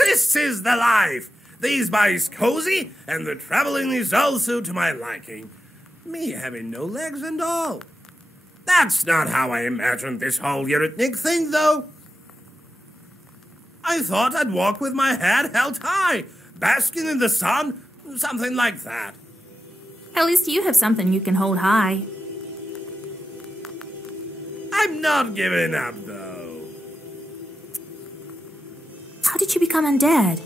This is the life! These bikes cozy, and the traveling is also to my liking. Me having no legs and all. That's not how I imagined this whole Eurythmic thing, though. I thought I'd walk with my head held high, basking in the sun, something like that. At least you have something you can hold high. I'm not giving up, though. How did you become undead?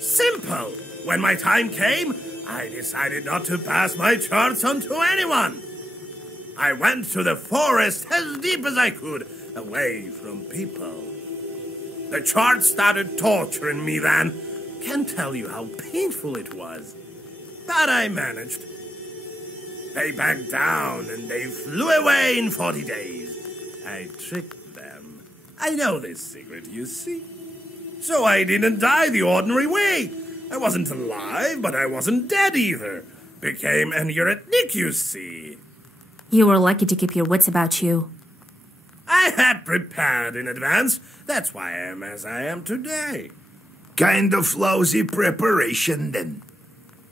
Simple. When my time came, I decided not to pass my charts on to anyone. I went to the forest as deep as I could, away from people. The charts started torturing me then. Can't tell you how painful it was. But I managed. They backed down and they flew away in 40 days. I tricked them. I know this secret, you see. So I didn't die the ordinary way. I wasn't alive, but I wasn't dead either. Became an Eurythmic, you see. You were lucky to keep your wits about you. I had prepared in advance. That's why I am as I am today. Kind of lousy preparation, then.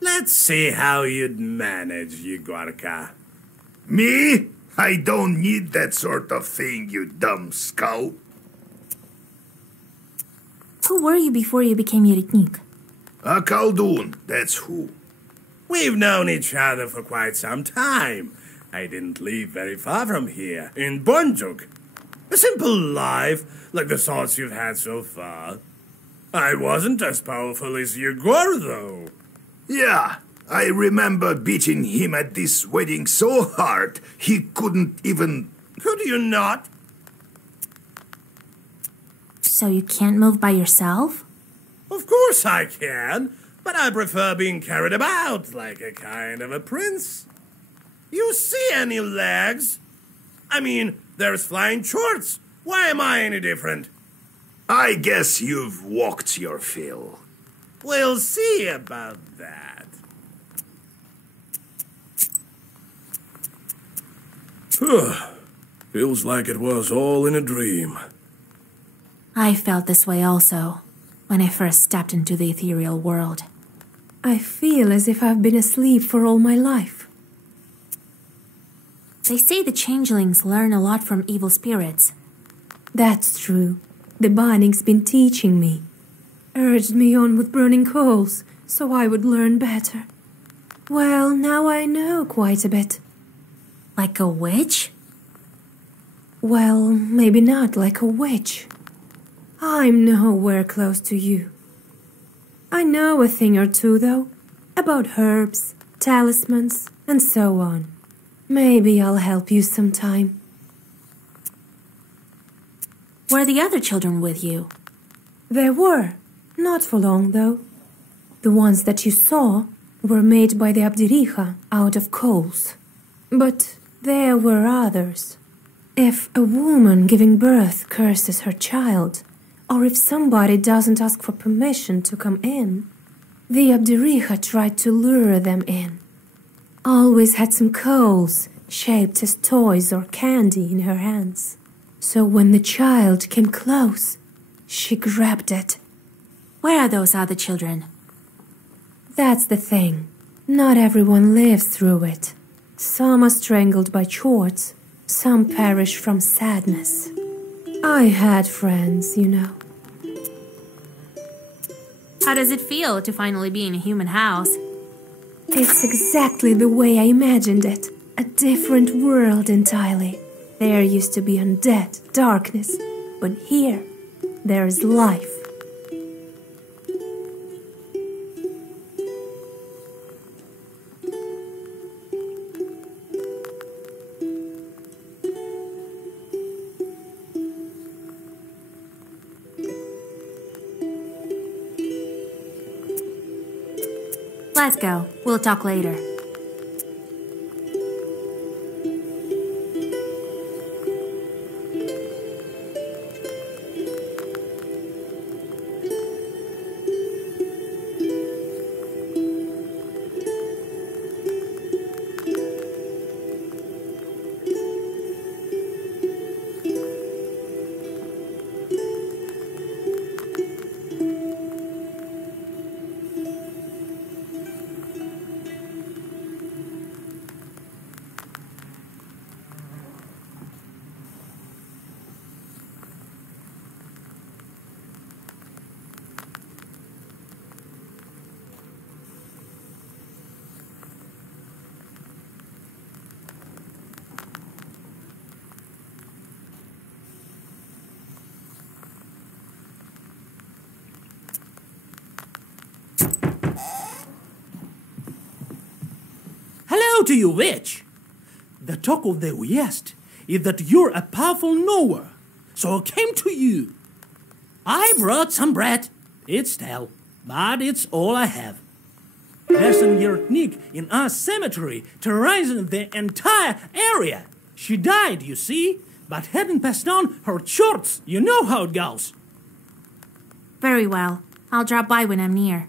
Let's see how you'd manage, Yegorka. Me? I don't need that sort of thing, you dumb scout. Who were you before you became Eurythmic? A Khaldun, that's who. We've known each other for quite some time. I didn't live very far from here, in Bonjuk. A simple life, like the sorts you've had so far. I wasn't as powerful as Yegor, though. Yeah, I remember beating him at this wedding so hard, he couldn't even... Could you not? So you can't move by yourself? Of course I can, but I prefer being carried about like a kind of a prince. You see any legs? I mean, there's flying shorts. Why am I any different? I guess you've walked your fill. We'll see about that. Feels like it was all in a dream. I felt this way also, when I first stepped into the ethereal world. I feel as if I've been asleep for all my life. They say the changelings learn a lot from evil spirits. That's true. The Binding's been teaching me. Urged me on with burning coals, so I would learn better. Well, now I know quite a bit. Like a witch? Well, maybe not like a witch. I'm nowhere close to you. I know a thing or two, though, about herbs, talismans, and so on. Maybe I'll help you sometime. Were the other children with you? There were. Not for long, though. The ones that you saw were made by the Abdiricha out of coals. But there were others. If a woman giving birth curses her child, or if somebody doesn't ask for permission to come in, the Abdiricha tried to lure them in. Always had some coals, shaped as toys or candy, in her hands. So when the child came close, she grabbed it. Where are those other children? That's the thing. Not everyone lives through it. Some are strangled by chords, some perish from sadness. I had friends, you know. How does it feel to finally be in a human house? It's exactly the way I imagined it. A different world entirely. There used to be undead, darkness, but here, there's life. Let's go. We'll talk later. to you, witch. The talk of the West is that you're a powerful knower, so I came to you. I brought some bread. It's stale, but it's all I have. There's some Yerknik in our cemetery terrorizing the entire area. She died, you see, but hadn't passed on her shorts. You know how it goes. Very well. I'll drop by when I'm near.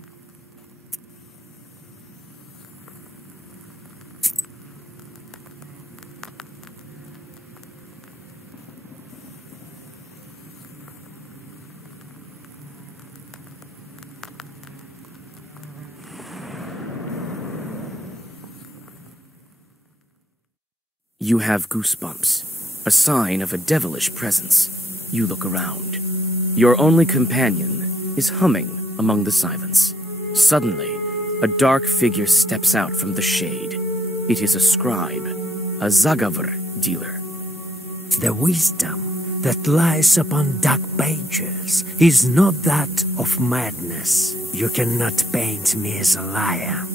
You have goosebumps, a sign of a devilish presence. You look around. Your only companion is humming among the silence. Suddenly, a dark figure steps out from the shade. It is a scribe, a Zagavr dealer. The wisdom that lies upon dark pages is not that of madness. You cannot paint me as a liar.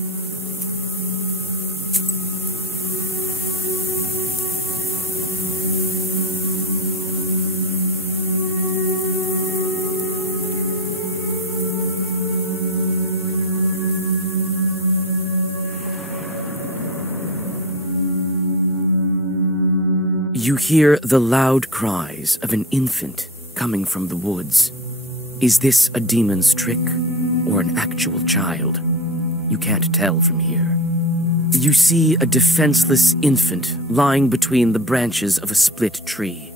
You hear the loud cries of an infant coming from the woods. Is this a demon's trick or an actual child? You can't tell from here. You see a defenseless infant lying between the branches of a split tree.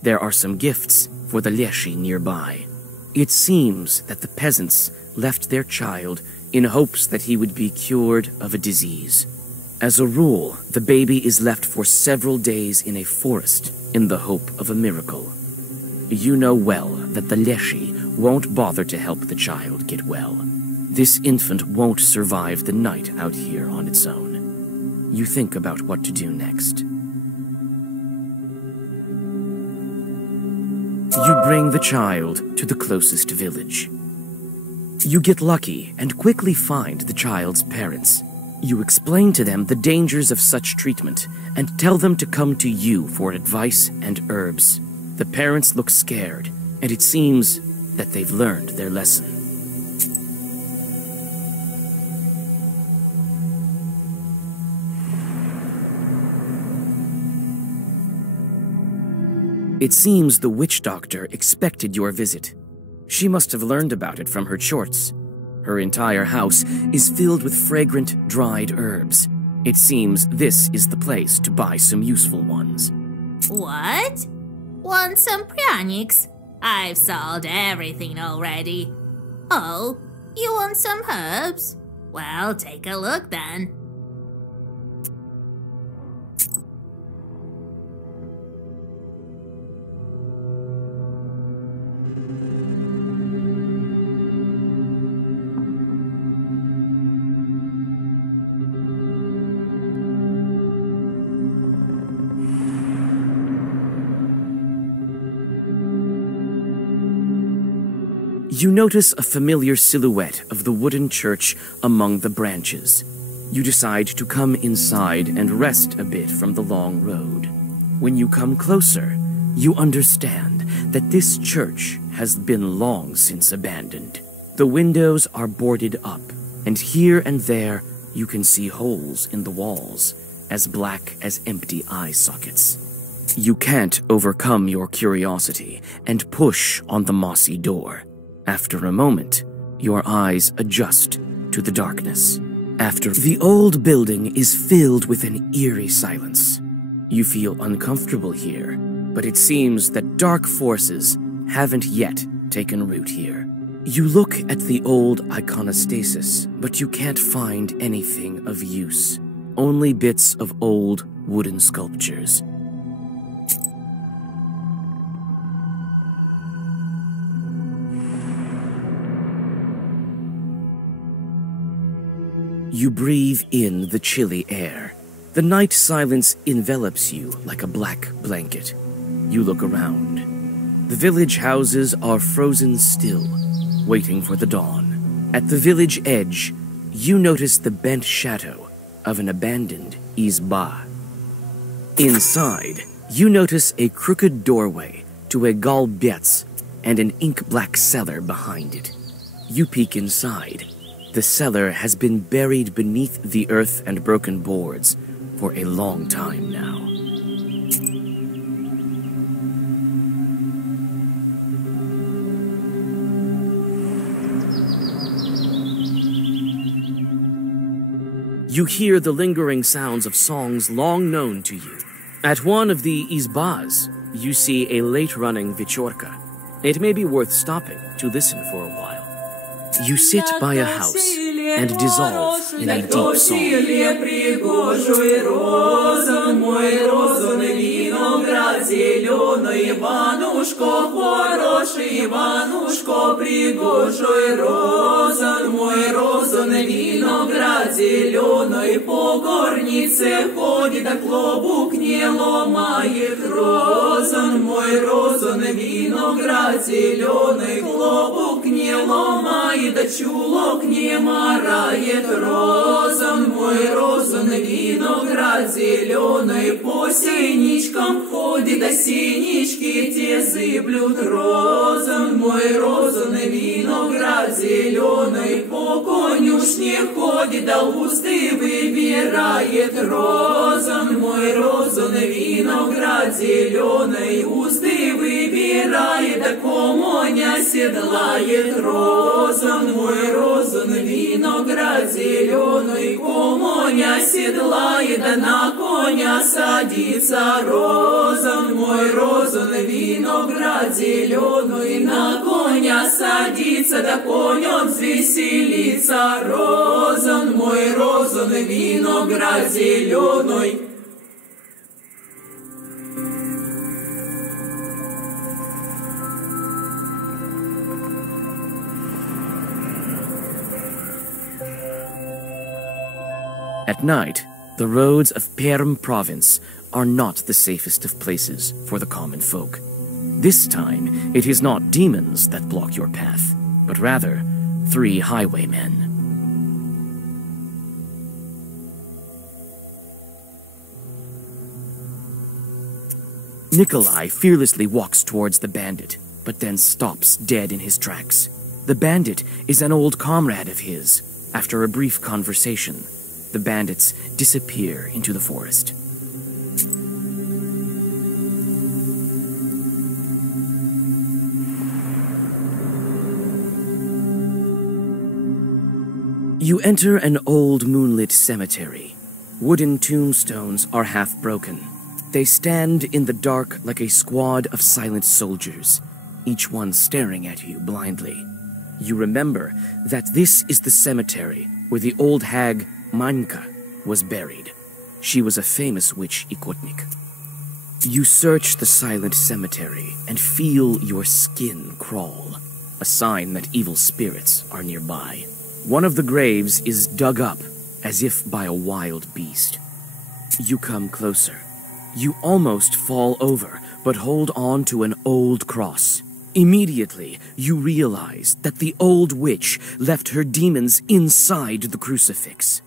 There are some gifts for the Leshy nearby. It seems that the peasants left their child in hopes that he would be cured of a disease. As a rule, the baby is left for several days in a forest in the hope of a miracle. You know well that the Leshy won't bother to help the child get well. This infant won't survive the night out here on its own. You think about what to do next. You bring the child to the closest village. You get lucky and quickly find the child's parents. You explain to them the dangers of such treatment and tell them to come to you for advice and herbs. The parents look scared, and it seems that they've learned their lesson. It seems the witch doctor expected your visit. She must have learned about it from her chorts. Her entire house is filled with fragrant, dried herbs. It seems this is the place to buy some useful ones. What? Want some pranics? I've sold everything already. Oh, you want some herbs? Well, take a look then. You notice a familiar silhouette of the wooden church among the branches. You decide to come inside and rest a bit from the long road. When you come closer, you understand that this church has been long since abandoned. The windows are boarded up, and here and there you can see holes in the walls, as black as empty eye sockets. You can't overcome your curiosity and push on the mossy door. After a moment, your eyes adjust to the darkness. The old building is filled with an eerie silence. You feel uncomfortable here, but it seems that dark forces haven't yet taken root here. You look at the old iconostasis, but you can't find anything of use. Only bits of old wooden sculptures. You breathe in the chilly air. The night silence envelops you like a black blanket. You look around. The village houses are frozen still, waiting for the dawn. At the village edge, you notice the bent shadow of an abandoned izba. Inside, you notice a crooked doorway to a golbets and an ink-black cellar behind it. You peek inside. The cellar has been buried beneath the earth and broken boards for a long time now. You hear the lingering sounds of songs long known to you. At one of the izbas, you see a late-running vichorka. It may be worth stopping to listen for a while. You sit by a house and dissolve in a deep да чулок не марает, розан мой, розан, виноград зеленый, по синичкам ходит, да синички те зыблют, розан мой, розан, виноград зеленый, по конюшне ходит, да усты выбирает, розан мой, розан, виноград зеленый, усты выбирает, да комоня седлает, розан мой, розан, виноград зеленый, комоня седлает, да на коня садится, розан мой, розан, виноград зеленый, на коня садится, да конь он веселится, розан мой, розан, виноград зеленый. At night, the roads of Perm province are not the safest of places for the common folk. This time, it is not demons that block your path, but rather 3 highwaymen. Nikolai fearlessly walks towards the bandit, but then stops dead in his tracks. The bandit is an old comrade of his. After a brief conversation, the bandits disappear into the forest. You enter an old moonlit cemetery. Wooden tombstones are half broken. They stand in the dark like a squad of silent soldiers, each one staring at you blindly. You remember that this is the cemetery where the old hag Manka was buried. She was a famous witch Ikotnik. You search the silent cemetery and feel your skin crawl, a sign that evil spirits are nearby. One of the graves is dug up as if by a wild beast. You come closer. You almost fall over, but hold on to an old cross. Immediately, you realize that the old witch left her demons inside the crucifix.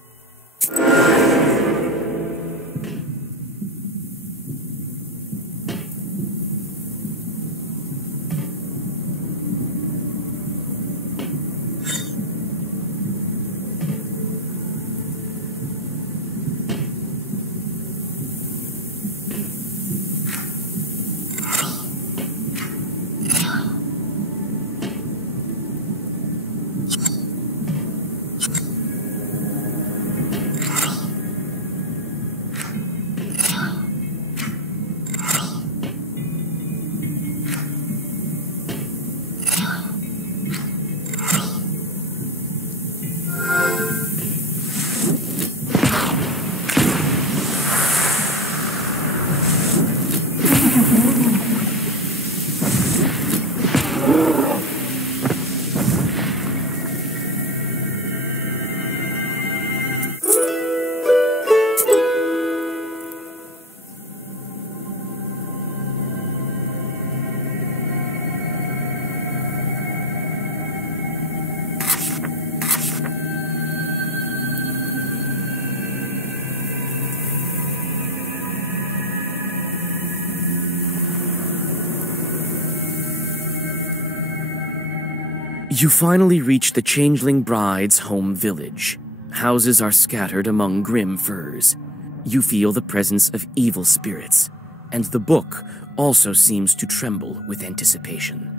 You finally reach the Changeling Bride's home village. Houses are scattered among grim firs. You feel the presence of evil spirits, and the book also seems to tremble with anticipation.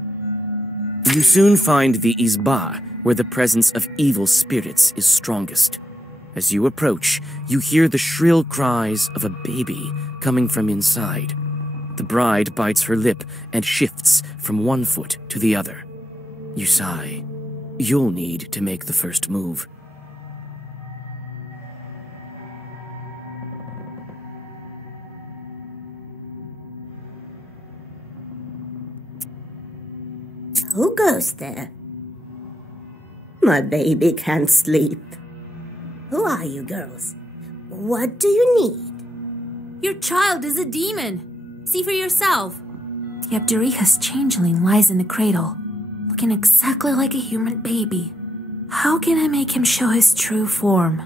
You soon find the Izba, where the presence of evil spirits is strongest. As you approach, you hear the shrill cries of a baby coming from inside. The bride bites her lip and shifts from one foot to the other. You sigh. You'll need to make the first move. Who goes there? My baby can't sleep. Who are you girls? What do you need? Your child is a demon. See for yourself. The Abdericha's changeling lies in the cradle, looking exactly like a human baby. How can I make him show his true form?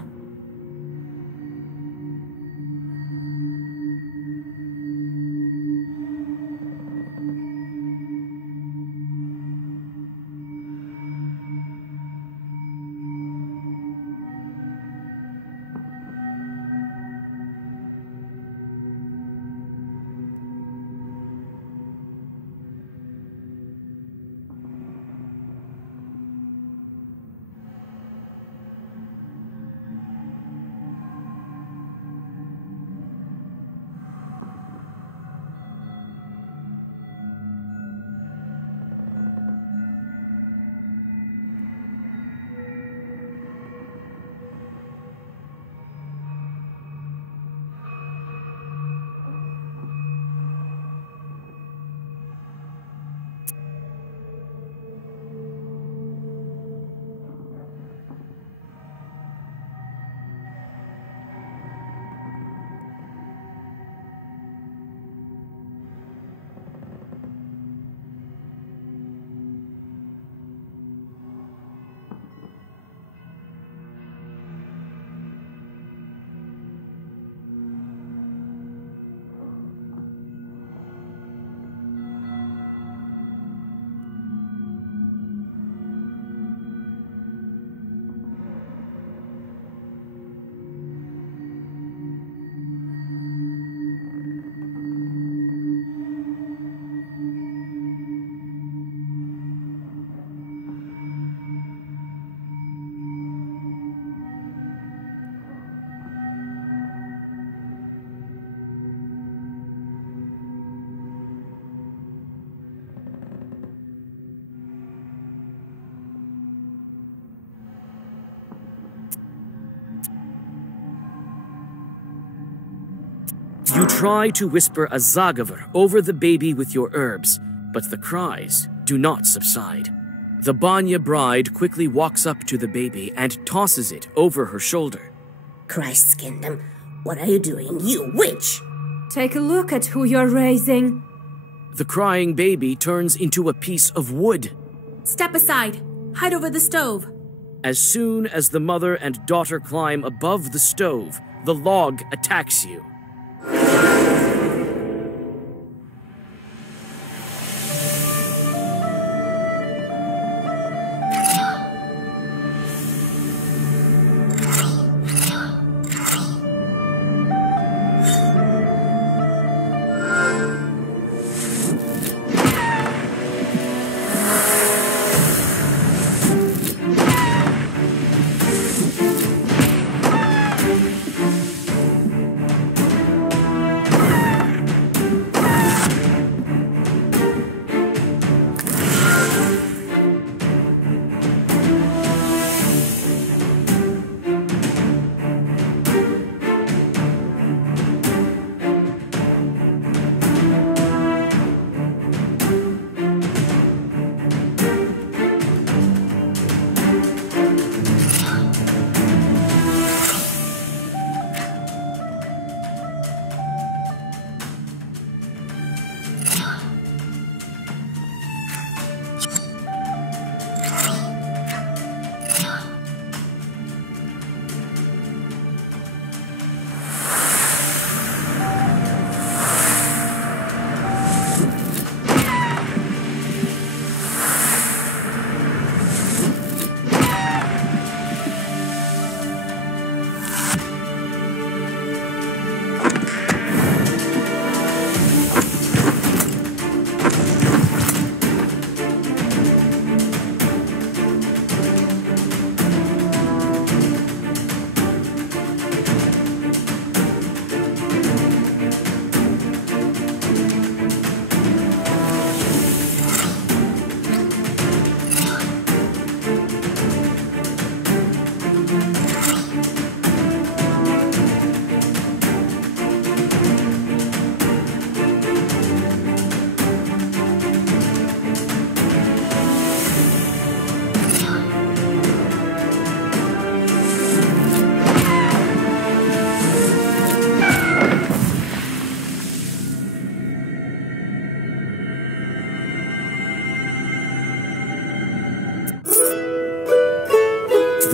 You try to whisper a Zagavr over the baby with your herbs, but the cries do not subside. The Banya bride quickly walks up to the baby and tosses it over her shoulder. Christ's kingdom, what are you doing, you witch? Take a look at who you're raising. The crying baby turns into a piece of wood. Step aside. Hide over the stove. As soon as the mother and daughter climb above the stove, the log attacks you.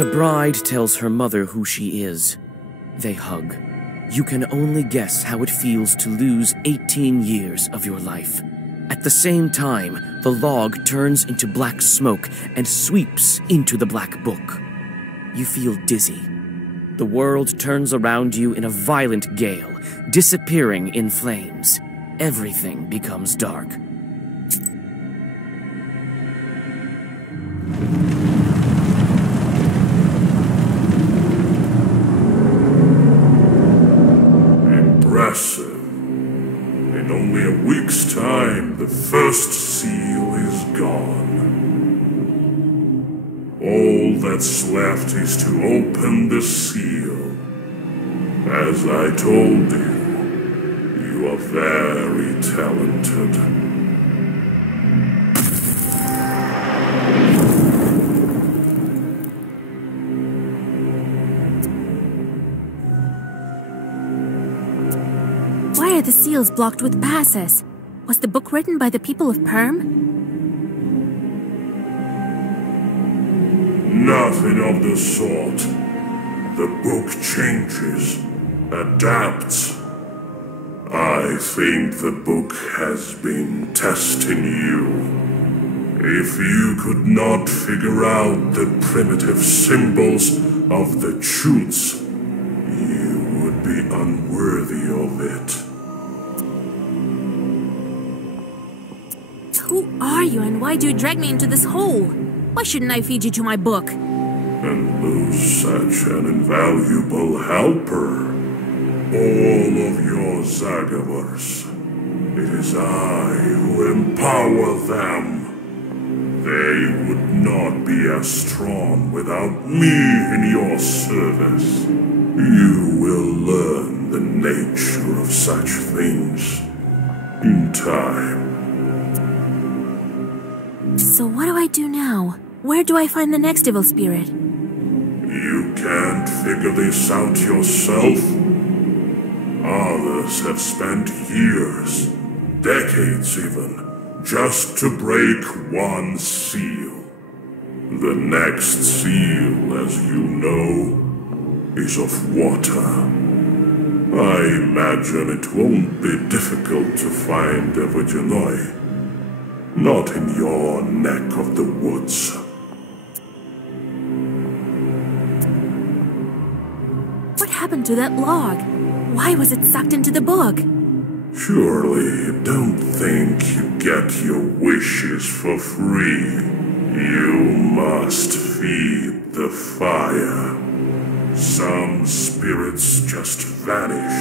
The bride tells her mother who she is. They hug. You can only guess how it feels to lose 18 years of your life. At the same time, the log turns into black smoke and sweeps into the black book. You feel dizzy. The world turns around you in a violent gale, disappearing in flames. Everything becomes dark. Impressive. In only a week's time, the first seal is gone. All that's left is to open the seal. As I told you, you are very talented. Why are the seals blocked with passes? Was the book written by the people of Perm? Nothing of the sort. The book changes, adapts. I think the book has been testing you. If you could not figure out the primitive symbols of the truths, you would be unworthy of it. Who are you and why do you drag me into this hole? Why shouldn't I feed you to my book? And lose such an invaluable helper. All of your Zagavars. It is I who empower them. They would not be as strong without me in your service. You will learn the nature of such things in time. So what do I do now? Where do I find the next evil spirit? You can't figure this out yourself? Others have spent years, decades even, just to break one seal. The next seal, as you know, is of water. I imagine it won't be difficult to find Evagenoi. Not in your neck of the woods. What happened to that log? Why was it sucked into the book? Surely, don't think you get your wishes for free. You must feed the fire. Some spirits just vanish,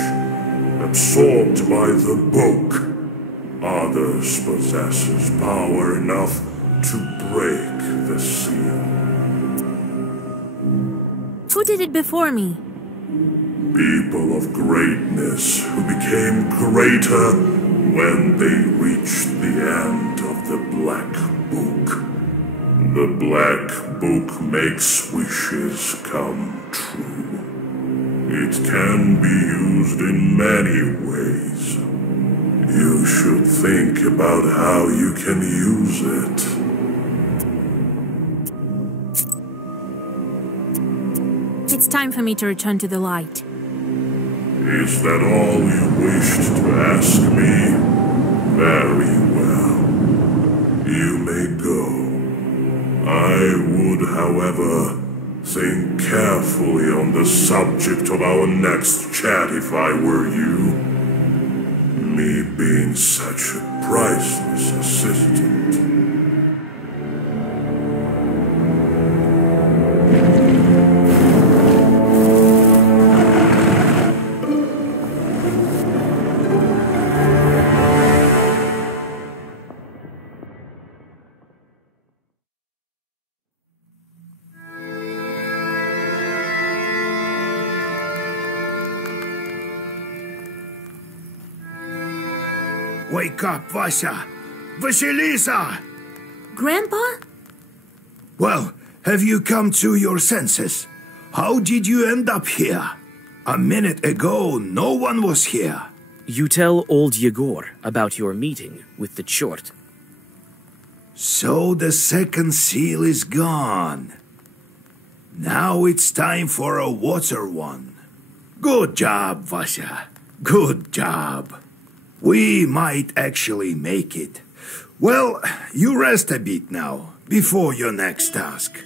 absorbed by the book. Others possesses power enough to break the seal. Who did it before me? People of greatness who became greater when they reached the end of the Black Book. The Black Book makes wishes come true. It can be used in many ways. You should think about how you can use it. It's time for me to return to the light. Is that all you wished to ask me? Very well. You may go. I would, however, think carefully on the subject of our next chat if I were you. Me being such a priceless assistant. Wake up, Vasya! Vasilisa! Grandpa? Well, have you come to your senses? How did you end up here? A minute ago, no one was here. You tell old Yegor about your meeting with the Chort. So the second seal is gone. Now it's time for a water one. Good job, Vasya. Good job. We might actually make it. Well, you rest a bit now, before your next task.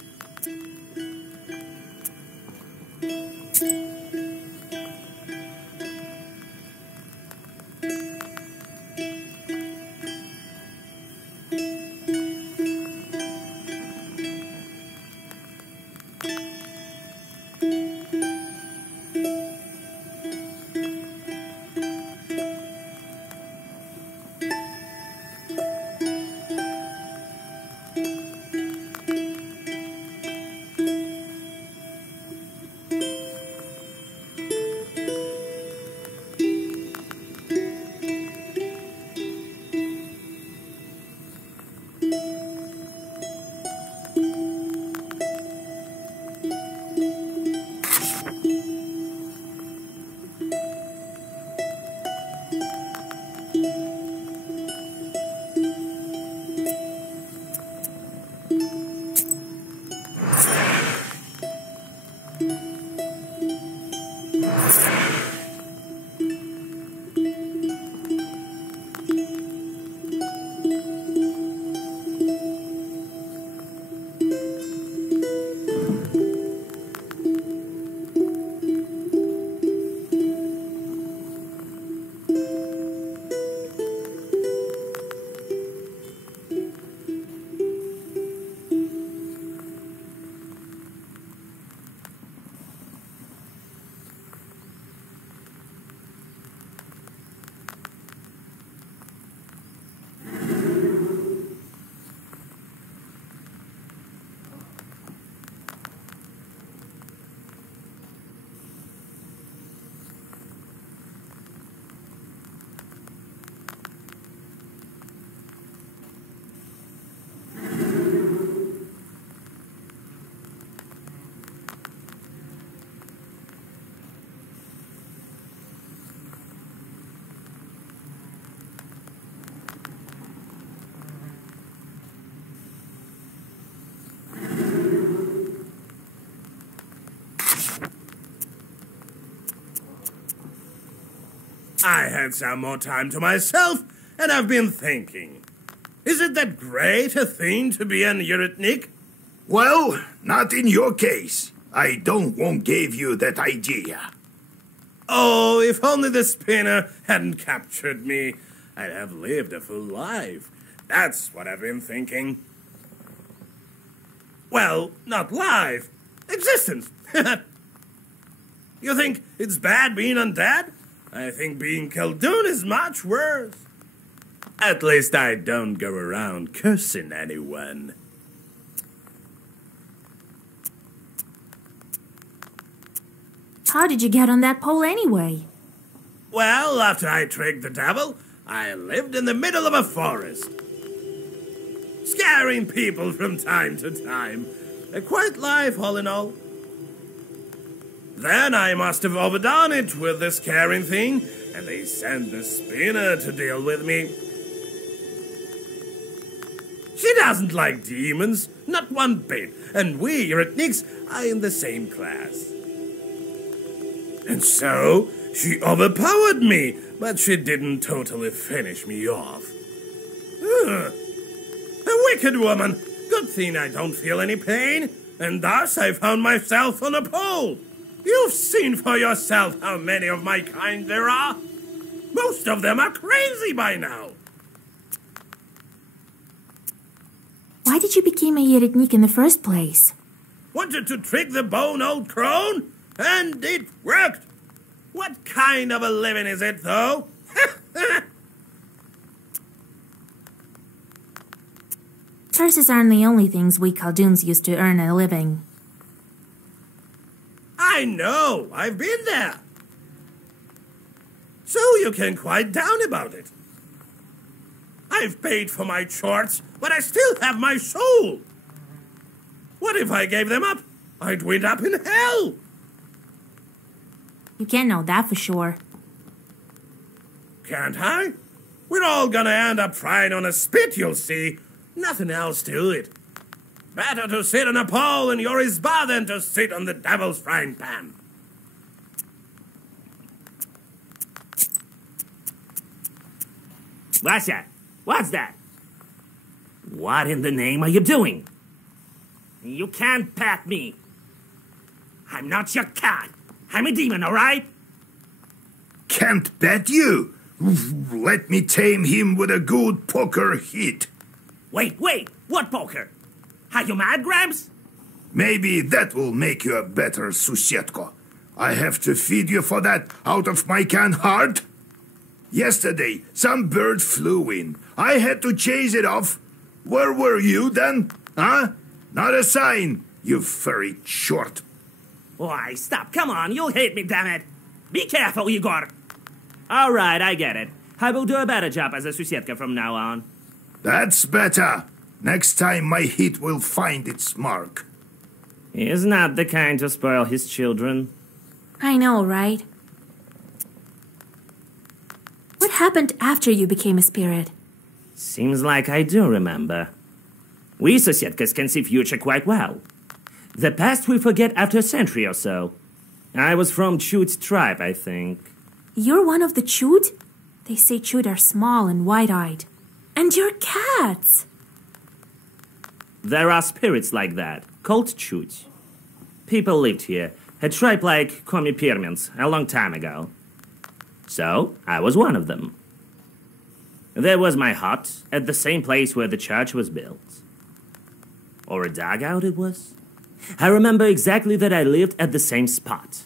I had some more time to myself, and I've been thinking. Is it that great a thing to be an Eurytnik? Well, not in your case. I won't give you that idea. Oh, if only the spinner hadn't captured me, I'd have lived a full life. That's what I've been thinking. Well, not life. Existence. You think it's bad being undead? I think being Khaldun is much worse. At least I don't go around cursing anyone. How did you get on that pole anyway? Well, after I tricked the devil, I lived in the middle of a forest, scaring people from time to time. A quiet life, all in all. Then I must have overdone it with the scaring thing, and they sent the spinner to deal with me. She doesn't like demons, not one bit, and we Eurytniks are in the same class. And so, she overpowered me, but she didn't totally finish me off. A wicked woman. Good thing I don't feel any pain, and thus I found myself on a pole. You've seen for yourself how many of my kind there are. Most of them are crazy by now. Why did you become a Eurytnik in the first place? Wanted to trick the bone old crone, and it worked. What kind of a living is it, though? Curses aren't the only things we Khalduns use to earn a living. I know, I've been there. So you can quiet down about it. I've paid for my chores, but I still have my soul. What if I gave them up? I'd wind up in hell. You can't know that for sure. Can't I? We're all gonna end up fried on a spit, you'll see. Nothing else to it. Better to sit on a pole in your izba than to sit on the devil's frying pan. Vasya, what's that? What in the name are you doing? You can't pat me. I'm not your cat. I'm a demon, all right? Can't bet you. Let me tame him with a good poker hit. Wait, what poker? Are you mad, Gramps? Maybe that will make you a better Susetko. I have to feed you for that out of my can heart. Yesterday, some bird flew in. I had to chase it off. Where were you then? Huh? Not a sign, you furry short. Why, stop, come on, you'll hate me, damn it. Be careful, Igor. All right, I get it. I will do a better job as a Susetka from now on. That's better. Next time my hit will find its mark. He is not the kind to spoil his children. I know, right? What happened after you became a spirit? Seems like I do remember. We Susetkas can see future quite well. The past we forget after a century or so. I was from Chud's tribe, I think. You're one of the Chud? They say Chud are small and wide-eyed. And you're cats! There are spirits like that, called Chud. People lived here, a tribe like Komi-Pyrmins, a long time ago. So, I was one of them. There was my hut, at the same place where the church was built. Or a dugout it was. I remember exactly that I lived at the same spot.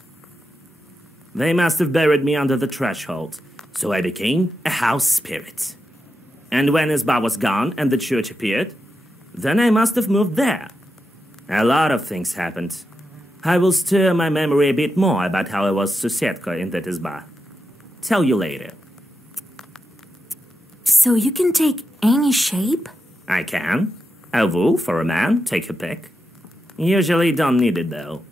They must have buried me under the threshold, so I became a house spirit. And when Izba was gone and the church appeared, then I must have moved there. A lot of things happened. I will stir my memory a bit more about how I was Susetka in that Izba. Tell you later. So you can take any shape? I can. A wolf or a man, take your pick. Usually don't need it though.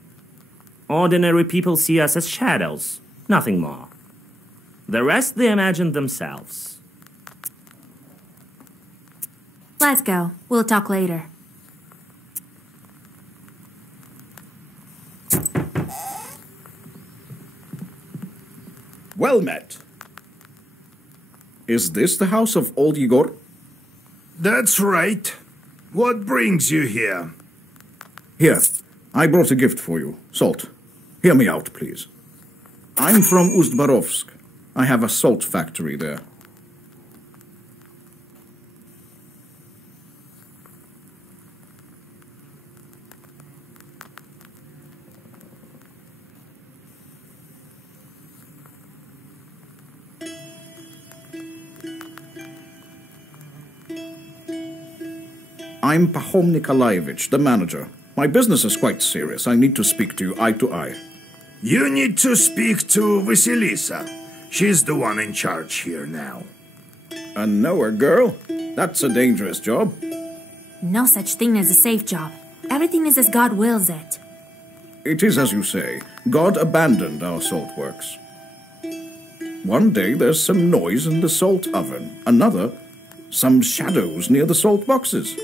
Ordinary people see us as shadows, nothing more. The rest they imagine themselves. Let's go. We'll talk later. Well met. Is this the house of old Igor? That's right. What brings you here? Here, I brought a gift for you. Salt. Hear me out, please. I'm from Ust-Barovsk. I have a salt factory there. I'm Pahom Nikolaevich, the manager. My business is quite serious. I need to speak to you eye to eye. You need to speak to Vasilisa. She's the one in charge here now. A knower girl? That's a dangerous job. No such thing as a safe job. Everything is as God wills it. It is as you say. God abandoned our salt works. One day there's some noise in the salt oven. Another, some shadows near the salt boxes.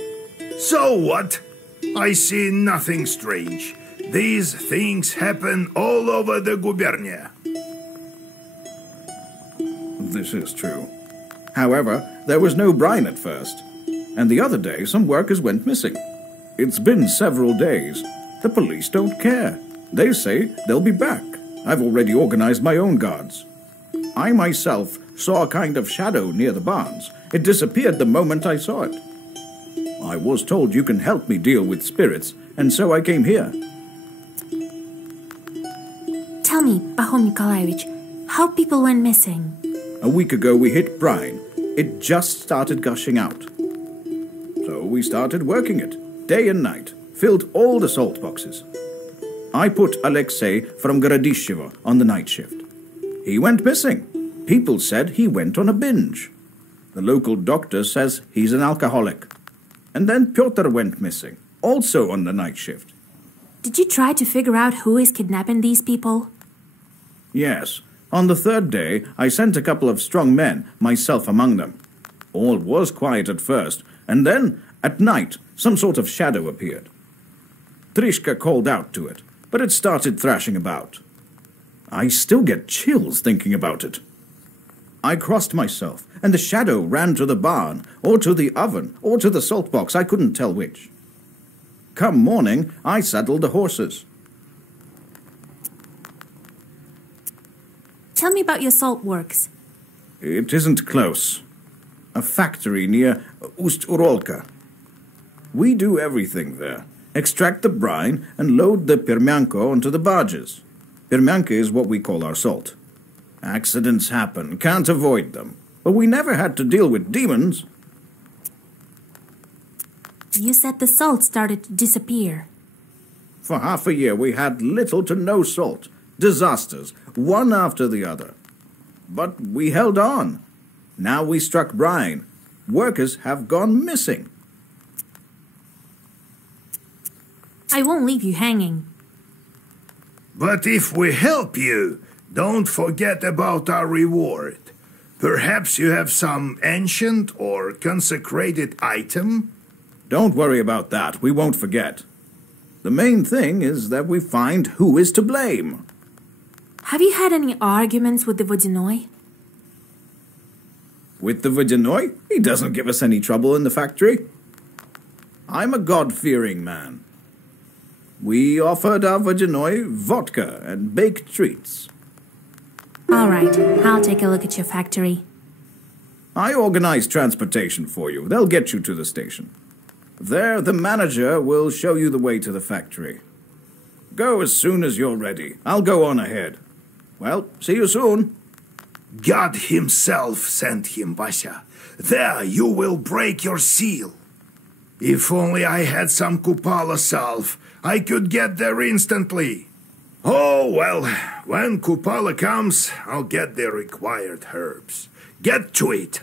So what? I see nothing strange. These things happen all over the gubernia. This is true. However, there was no brine at first. And the other day, some workers went missing. It's been several days. The police don't care. They say they'll be back. I've already organized my own guards. I myself saw a kind of shadow near the barns. It disappeared the moment I saw it. I was told you can help me deal with spirits, and so I came here. Tell me, Pahom Nikolaevich, how people went missing? A week ago we hit brine. It just started gushing out. So we started working it, day and night, filled all the salt boxes. I put Alexei from Gorodishevo on the night shift. He went missing. People said he went on a binge. The local doctor says he's an alcoholic. And then Pyotr went missing, also on the night shift. Did you try to figure out who is kidnapping these people? Yes. On the third day, I sent a couple of strong men, myself among them. All was quiet at first, and then, at night, some sort of shadow appeared. Trishka called out to it, but it started thrashing about. I still get chills thinking about it. I crossed myself, and the shadow ran to the barn, or to the oven, or to the salt box. I couldn't tell which. Come morning, I saddled the horses. Tell me about your salt works. It isn't close. A factory near Ust-Urolka. We do everything there. Extract the brine and load the permianko onto the barges. Permianka is what we call our salt. Accidents happen, can't avoid them. But we never had to deal with demons. You said the salt started to disappear. For half a year we had little to no salt. Disasters, one after the other. But we held on. Now we struck brine. Workers have gone missing. I won't leave you hanging. But if we help you, don't forget about our reward. Perhaps you have some ancient or consecrated item? Don't worry about that. We won't forget. The main thing is that we find who is to blame. Have you had any arguments with the Vodinoi? With the Vodinoi? He doesn't give us any trouble in the factory. I'm a God-fearing man. We offered our Vodinoi vodka and baked treats. All right, I'll take a look at your factory. I organized transportation for you. They'll get you to the station. There, the manager will show you the way to the factory. Go as soon as you're ready. I'll go on ahead. Well, see you soon. God himself sent him, Vasya. There you will break your seal. If only I had some Kupala salve, I could get there instantly. Oh, well, when Kupala comes, I'll get the required herbs. Get to it.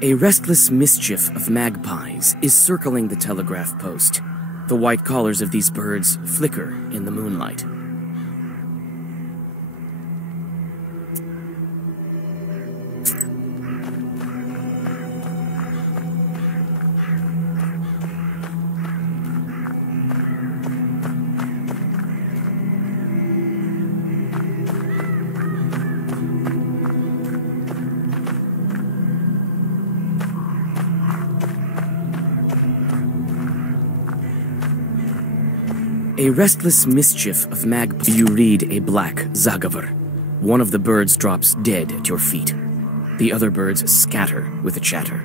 A restless mischief of magpies is circling the telegraph post. The white collars of these birds flicker in the moonlight. A restless mischief of magpies. You read a black Zagavar. One of the birds drops dead at your feet. The other birds scatter with a chatter.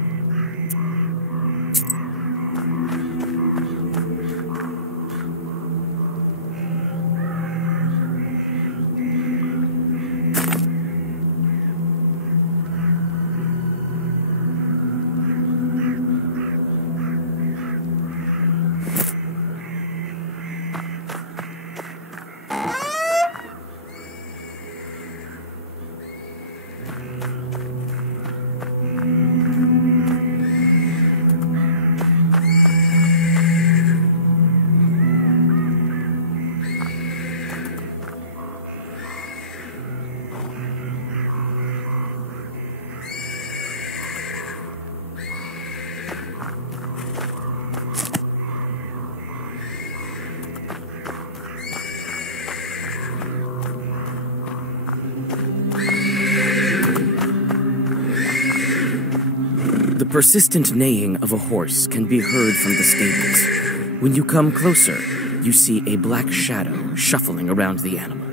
persistent neighing of a horse can be heard from the stables. When you come closer, you see a black shadow shuffling around the animal.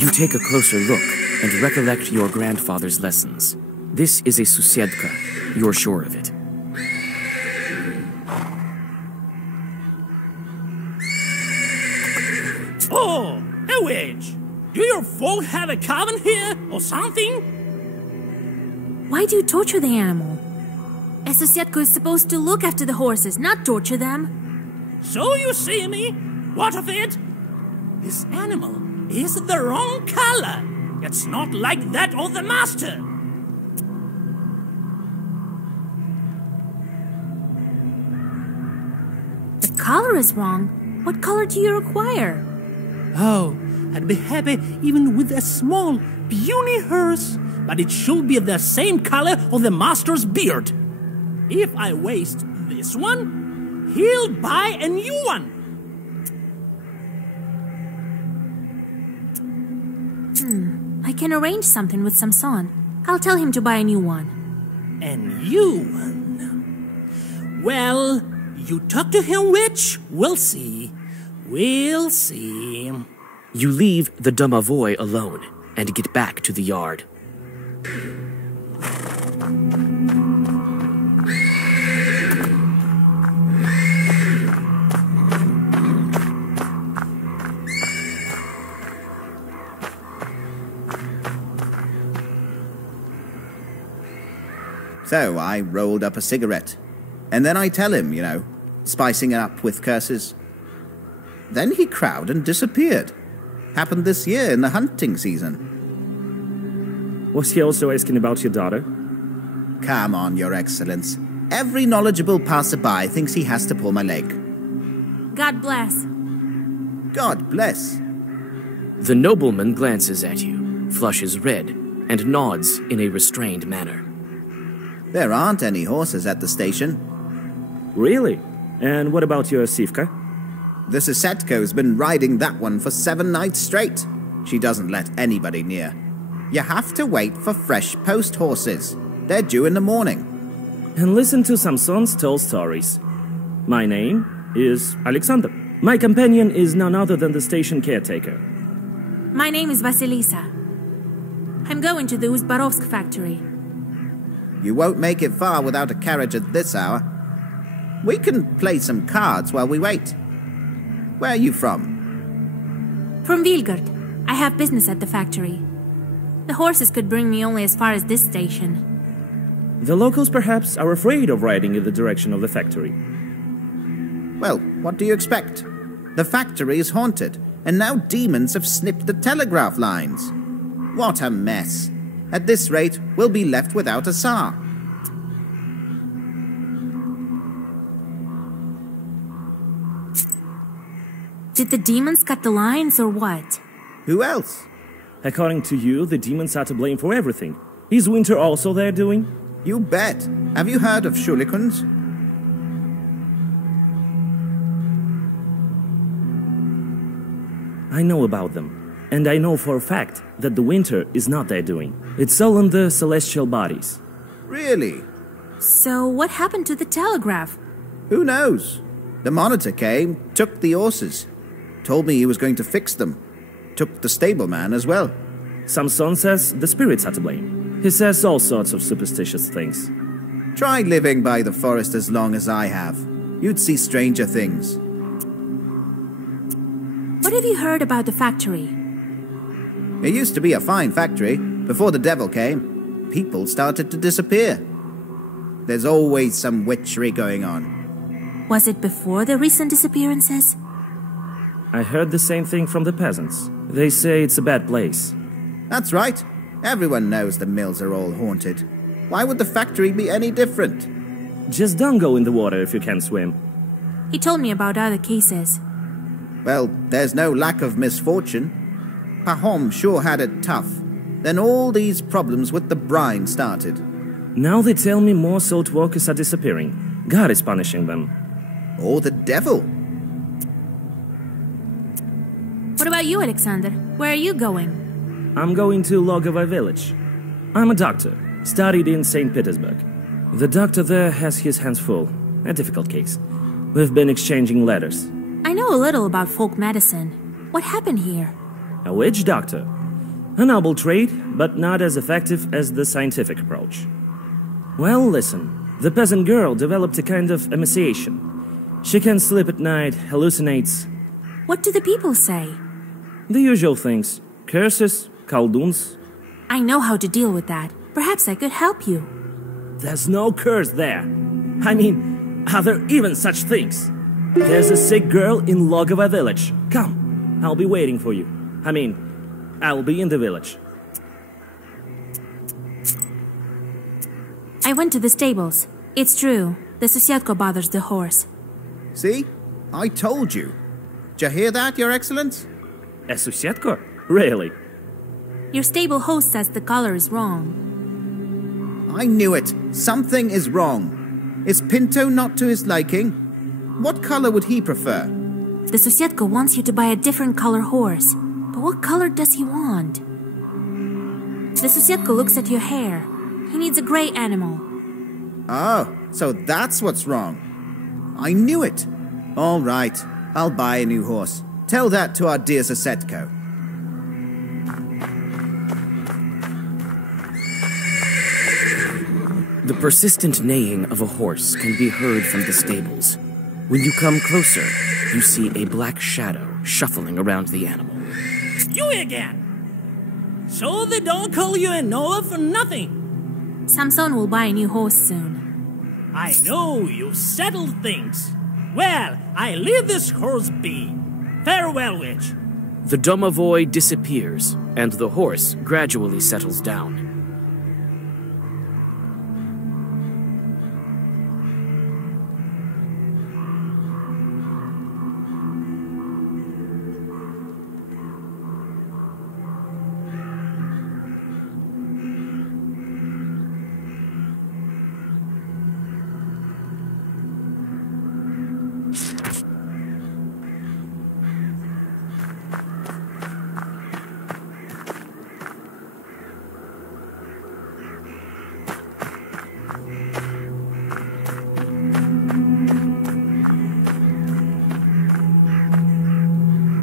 You take a closer look and recollect your grandfather's lessons. This is a susiedka. You're sure of it. Oh, a witch! Do your folk have a coven here, or something? Why do you torture the animal? A Sosietko is supposed to look after the horses, not torture them. So you see me? What of it? This animal is the wrong color. It's not like that of the master. The color is wrong. What color do you require? Oh, I'd be happy even with a small, puny hearse, but it should be the same color of the master's beard. If I waste this one, he'll buy a new one. I can arrange something with Samson. I'll tell him to buy a new one. A new one? Well, you talk to him, witch. We'll see. We'll see. You leave the domovoi alone and get back to the yard. So I rolled up a cigarette. And then I tell him, spicing it up with curses. Then he crowed and disappeared. Happened this year in the hunting season. Was he also asking about your daughter? Come on, Your Excellence. Every knowledgeable passerby thinks he has to pull my leg. God bless. God bless. The nobleman glances at you, flushes red, and nods in a restrained manner. There aren't any horses at the station. Really? And what about your Sivka? The Susetko's been riding that one for 7 nights straight. She doesn't let anybody near. You have to wait for fresh post horses. They're due in the morning. And listen to Samson's tall stories. My name is Alexander. My companion is none other than the station caretaker. My name is Vasilisa. I'm going to the Uzbarovsk factory. You won't make it far without a carriage at this hour. We can play some cards while we wait. Where are you from? From Vilgard. I have business at the factory. The horses could bring me only as far as this station. The locals perhaps are afraid of riding in the direction of the factory. Well, what do you expect? The factory is haunted, and now demons have snipped the telegraph lines. What a mess. At this rate, we'll be left without a Tsar. Did the demons cut the lines or what? Who else? According to you, the demons are to blame for everything. Is winter also their doing? You bet. Have you heard of Shulikons? I know about them. And I know for a fact that the winter is not their doing. It's all in the celestial bodies. Really? So what happened to the telegraph? Who knows? The monitor came, took the horses. Told me he was going to fix them. Took the stableman as well. Samson says the spirits are to blame. He says all sorts of superstitious things. Try living by the forest as long as I have. You'd see stranger things. What have you heard about the factory? It used to be a fine factory. Before the devil came, people started to disappear. There's always some witchery going on. Was it before the recent disappearances? I heard the same thing from the peasants. They say it's a bad place. That's right. Everyone knows the mills are all haunted. Why would the factory be any different? Just don't go in the water if you can't swim. He told me about other cases. Well, there's no lack of misfortune. Pahom sure had it tough. Then all these problems with the brine started. Now they tell me more salt workers are disappearing. God is punishing them. Or the devil. What about you, Alexander? Where are you going? I'm going to Logovoi village. I'm a doctor, Studied in St. Petersburg. The doctor there has his hands full. A difficult case. We've been exchanging letters. I know a little about folk medicine. What happened here? A witch doctor. A noble trade, but not as effective as the scientific approach. Well, listen. The peasant girl developed a kind of emaciation. She can't sleep at night, hallucinates. What do the people say? The usual things. Curses, kolduns. I know how to deal with that. Perhaps I could help you. There's no curse there. I mean, are there even such things? There's a sick girl in Logova village. Come, I'll be waiting for you. I mean, I'll be in the village. I went to the stables. It's true. The Susiatko bothers the horse. See? I told you. Did you hear that, Your Excellence? A Susiatko? Really? Your stable host says the color is wrong. I knew it. Something is wrong. Is Pinto not to his liking? What color would he prefer? The Susiatko wants you to buy a different color horse. But what color does he want? The Susiatko looks at your hair. He needs a gray animal. Oh, so that's what's wrong. I knew it. All right, I'll buy a new horse. Tell that to our dear Susetko. The persistent neighing of a horse can be heard from the stables. When you come closer, you see a black shadow shuffling around the animal. You again! So they don't call you a Noah for nothing. Samson will buy a new horse soon. I know you've settled things. Well, I leave this horse be. Farewell, witch. The domovoi disappears, and the horse gradually settles down.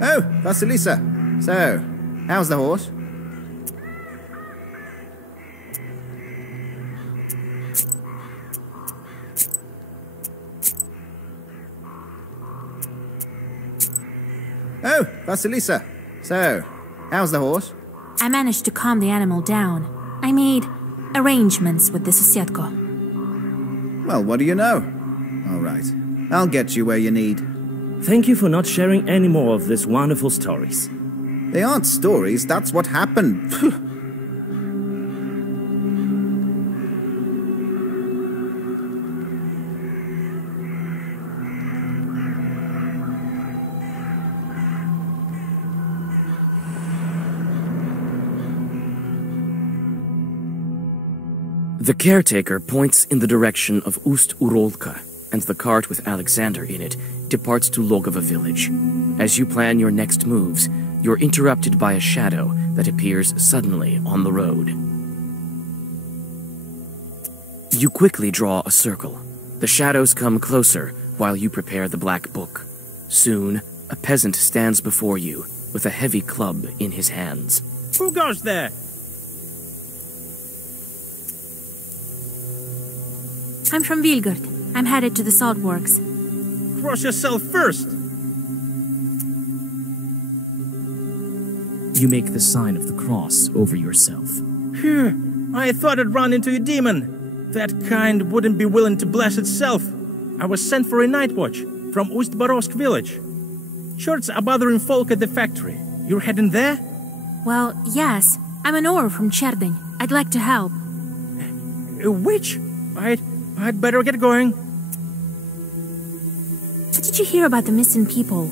Oh, Vasilisa. So, how's the horse? Oh, Vasilisa. So, how's the horse? I managed to calm the animal down. I made arrangements with the Susiatko. Well, what do you know? All right. I'll get you where you need. Thank you for not sharing any more of these wonderful stories. They aren't stories, that's what happened. The caretaker points in the direction of Ust-Urolka, and the cart with Alexander in it departs to Logova village. As you plan your next moves, you're interrupted by a shadow that appears suddenly on the road. You quickly draw a circle. The shadows come closer while you prepare the black book. Soon, a peasant stands before you with a heavy club in his hands. Who goes there? I'm from Vilgard. I'm headed to the salt works. Cross yourself first. You make the sign of the cross over yourself. Phew, I thought I'd run into a demon. That kind wouldn't be willing to bless itself. I was sent for a night watch from Ust-Barovsk village. Shorts are bothering folk at the factory. You're heading there? Well, yes. I'm an oar from Cherdyn. I'd like to help. A witch? I'd better get going. What did you hear about the missing people?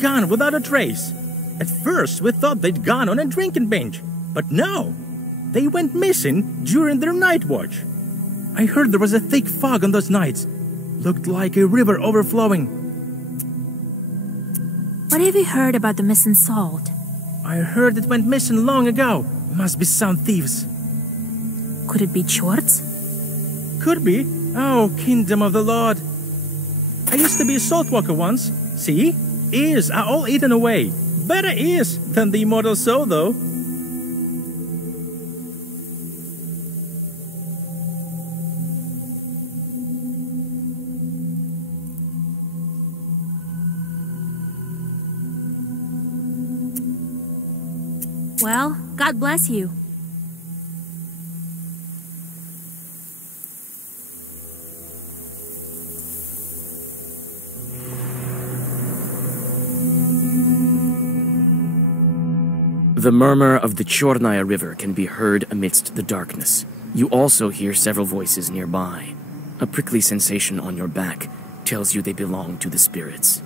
Gone without a trace. At first, we thought they'd gone on a drinking bench. But no. They went missing during their night watch. I heard there was a thick fog on those nights. Looked like a river overflowing. What have you heard about the missing salt? I heard it went missing long ago. Must be some thieves. Could it be Chorts? Could be. Oh, kingdom of the Lord. I used to be a saltwalker once. See? Ears are all eaten away. Better ears than the immortal soul, though. Well, God bless you. The murmur of the Chornaya River can be heard amidst the darkness. You also hear several voices nearby. A prickly sensation on your back tells you they belong to the spirits.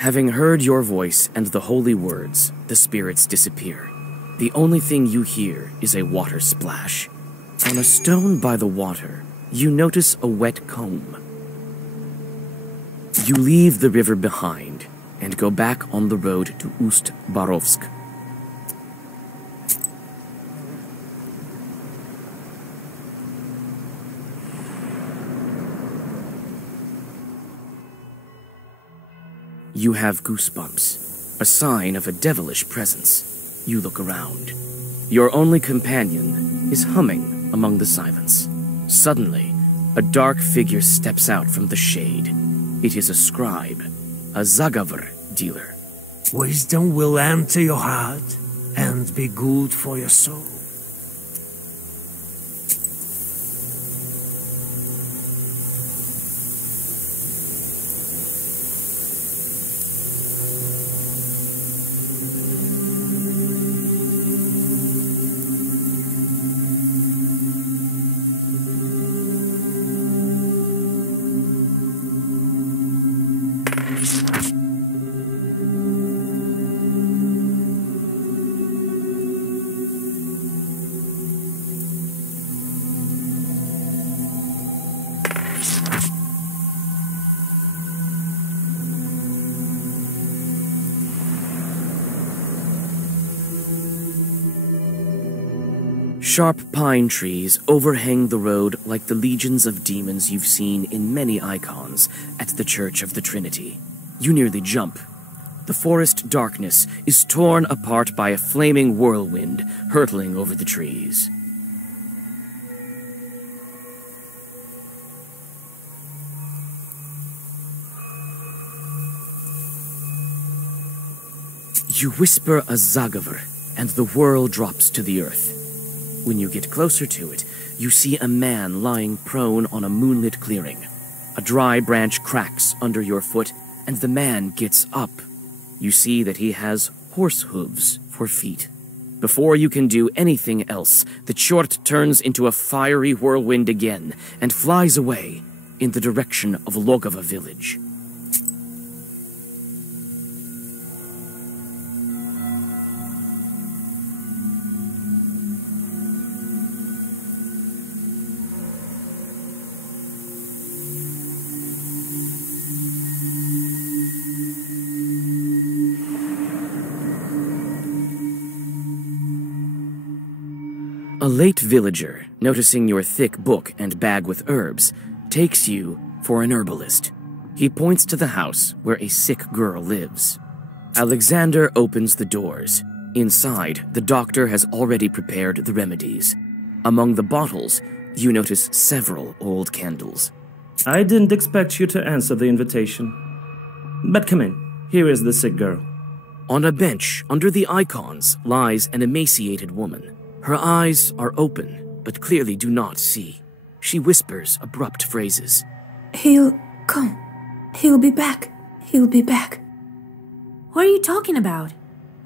Having heard your voice and the holy words, the spirits disappear. The only thing you hear is a water splash. On a stone by the water, you notice a wet comb. You leave the river behind and go back on the road to Ust-Barovsk. You have goosebumps, a sign of a devilish presence. You look around. Your only companion is humming among the silence. Suddenly, a dark figure steps out from the shade. It is a scribe, a Zagavr dealer. Wisdom will enter your heart and be good for your soul. Sharp pine trees overhang the road like the legions of demons you've seen in many icons at the Church of the Trinity. You nearly jump. The forest darkness is torn apart by a flaming whirlwind hurtling over the trees. You whisper a Zagavr, and the whirl drops to the earth. When you get closer to it, you see a man lying prone on a moonlit clearing. A dry branch cracks under your foot, and the man gets up. You see that he has horse hooves for feet. Before you can do anything else, the Chort turns into a fiery whirlwind again and flies away in the direction of Logova village. A late villager, noticing your thick book and bag with herbs, takes you for an herbalist. He points to the house where a sick girl lives. Alexander opens the doors. Inside, the doctor has already prepared the remedies. Among the bottles, you notice several old candles. I didn't expect you to answer the invitation. But come in. Here is the sick girl. On a bench under the icons lies an emaciated woman. Her eyes are open, but clearly do not see. She whispers abrupt phrases. He'll come. He'll be back. He'll be back. What are you talking about?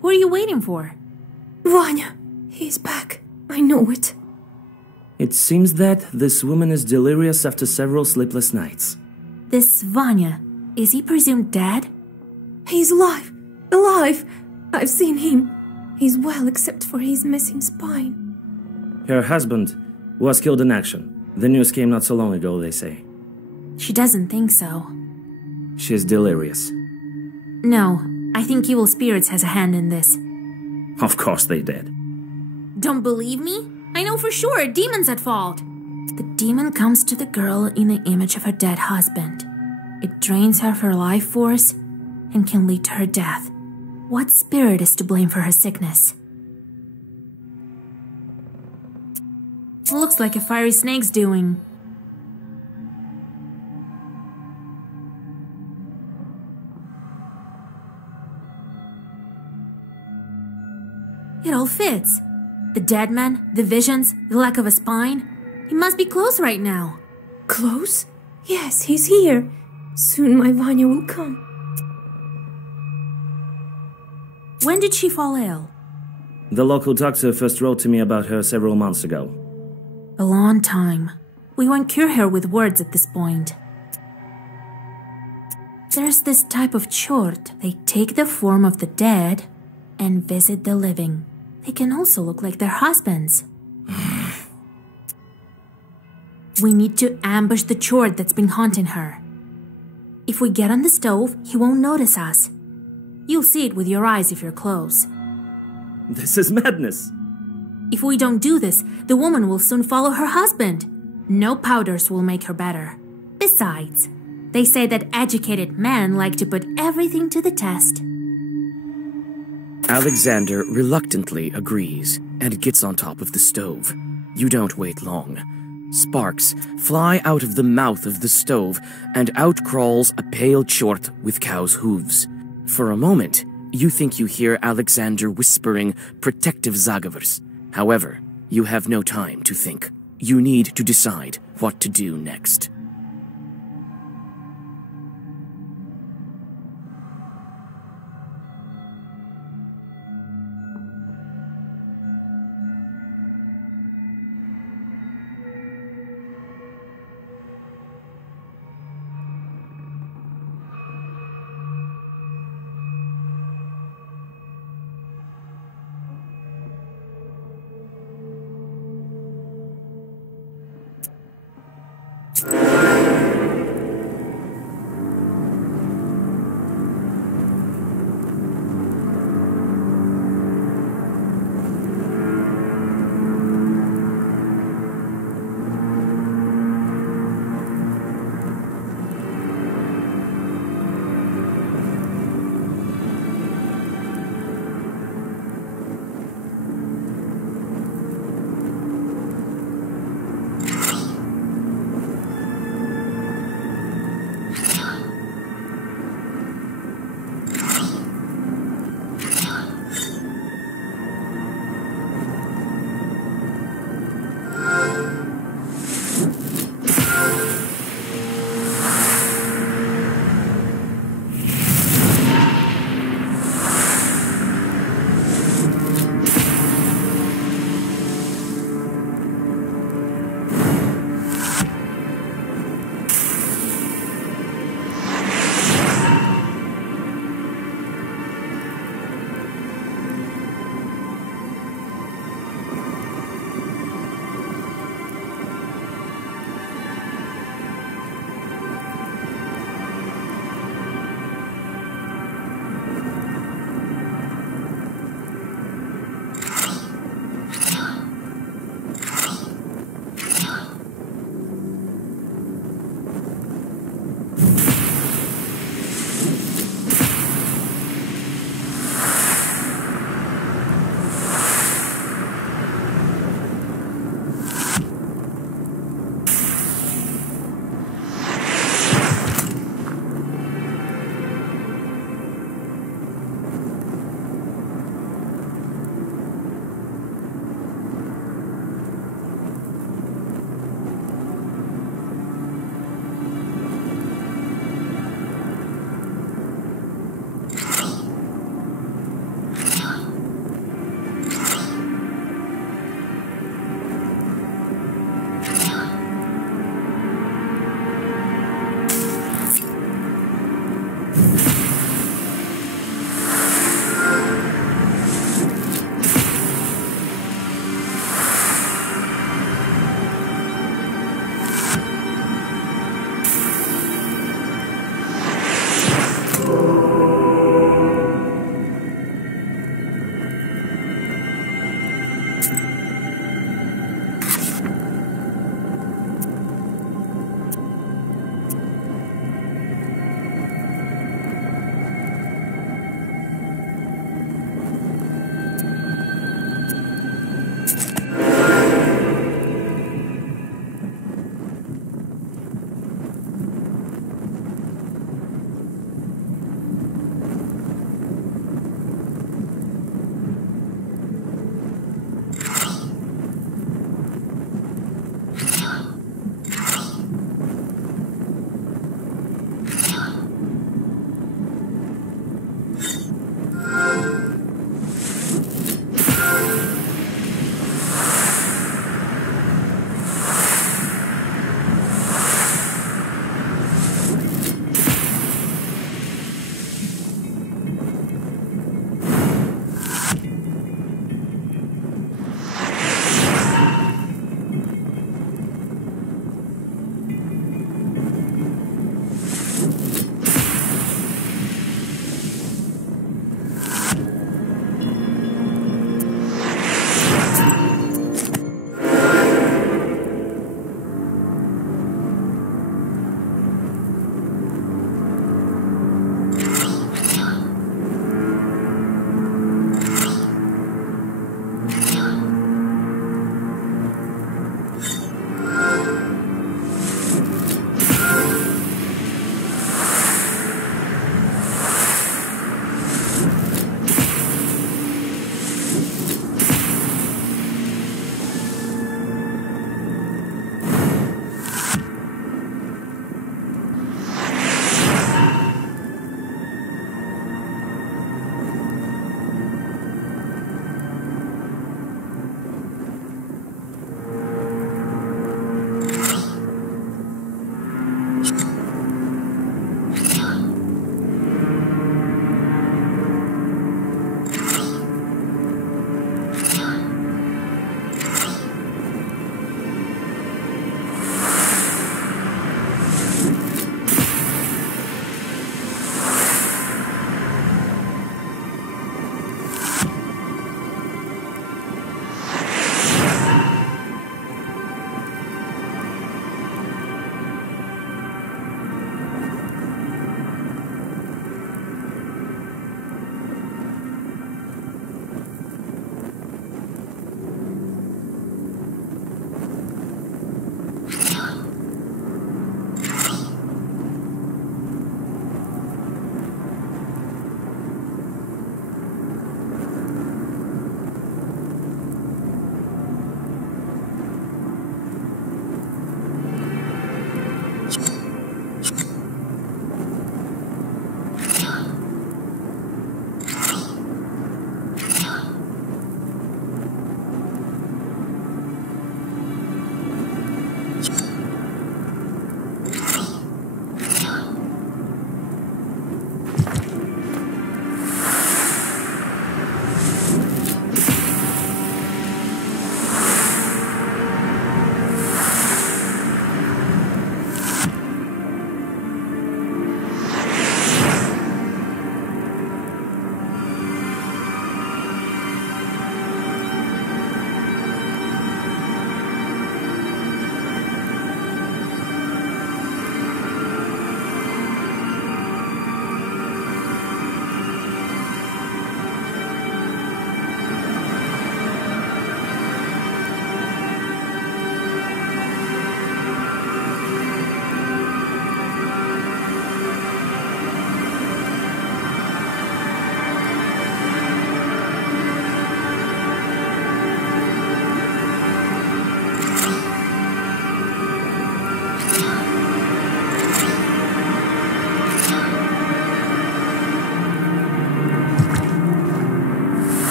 What are you waiting for? Vanya, he's back. I know it. It seems that this woman is delirious after several sleepless nights. This Vanya, is he presumed dead? He's alive. Alive. I've seen him. He's well, except for his missing spine. Her husband was killed in action. The news came not so long ago, they say. She doesn't think so. She's delirious. No, I think evil spirits has a hand in this. Of course they did. Don't believe me? I know for sure a demon's at fault. The demon comes to the girl in the image of her dead husband. It drains her of her life force and can lead to her death. What spirit is to blame for her sickness? Looks like a fiery snake's doing. It all fits. The dead man, the visions, the lack of a spine. He must be close right now. Close? Yes, he's here. Soon my Vanya will come. When did she fall ill? The local doctor first wrote to me about her several months ago. A long time. We won't cure her with words at this point. There's this type of chort. They take the form of the dead and visit the living. They can also look like their husbands. We need to ambush the chort that's been haunting her. If we get on the stove, he won't notice us. You'll see it with your eyes if you're close. This is madness. If we don't do this, the woman will soon follow her husband. No powders will make her better. Besides, they say that educated men like to put everything to the test. Alexander reluctantly agrees and gets on top of the stove. You don't wait long. Sparks fly out of the mouth of the stove, and out crawls a pale chort with cow's hooves. For a moment, you think you hear Alexander whispering protective Zagavers. However, you have no time to think. You need to decide what to do next.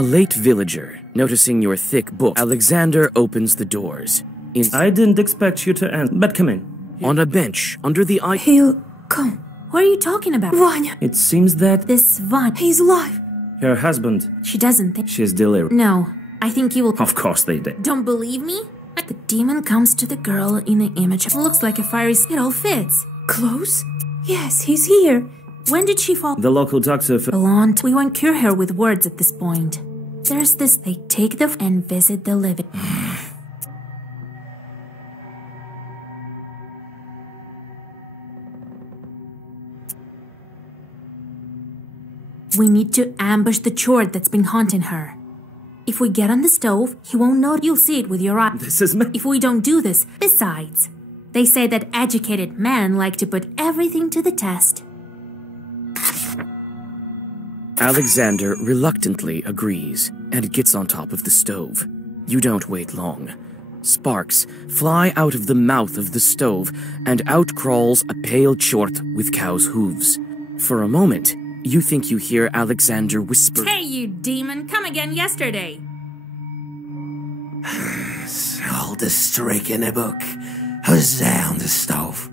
A late villager, noticing your thick book, Alexander opens the doors. I didn't expect you to answer, but come in. On a bench, under the eye... He'll come. What are you talking about? Vanya. It seems that... This Vanya. He's alive. Her husband... She doesn't think... She's delirious. No, I think you will... Of course they did. Don't believe me? The demon comes to the girl in the image. It looks like a fiery... It all fits. Close? Yes, he's here. When did she fall? The local doctor... Belonged. We won't cure her with words at this point. There's this... They take the... and visit the living. We need to ambush the chord that's been haunting her. If we get on the stove, he won't know. You'll see it with your eyes. This is me. If we don't do this, besides, they say that educated men like to put everything to the test. Alexander reluctantly agrees and gets on top of the stove. You don't wait long. Sparks fly out of the mouth of the stove, and out crawls a pale chort with cow's hooves. For a moment, you think you hear Alexander whisper, "Hey, you demon, come again yesterday." All the streak in the book. Who's there on the stove?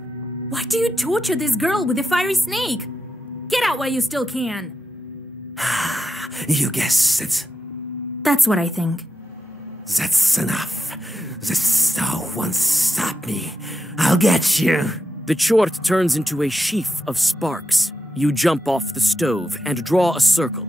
Why do you torture this girl with a fiery snake? Get out while you still can. You guessed it. That's what I think. That's enough. The stove won't stop me. I'll get you. The chort turns into a sheaf of sparks. You jump off the stove and draw a circle.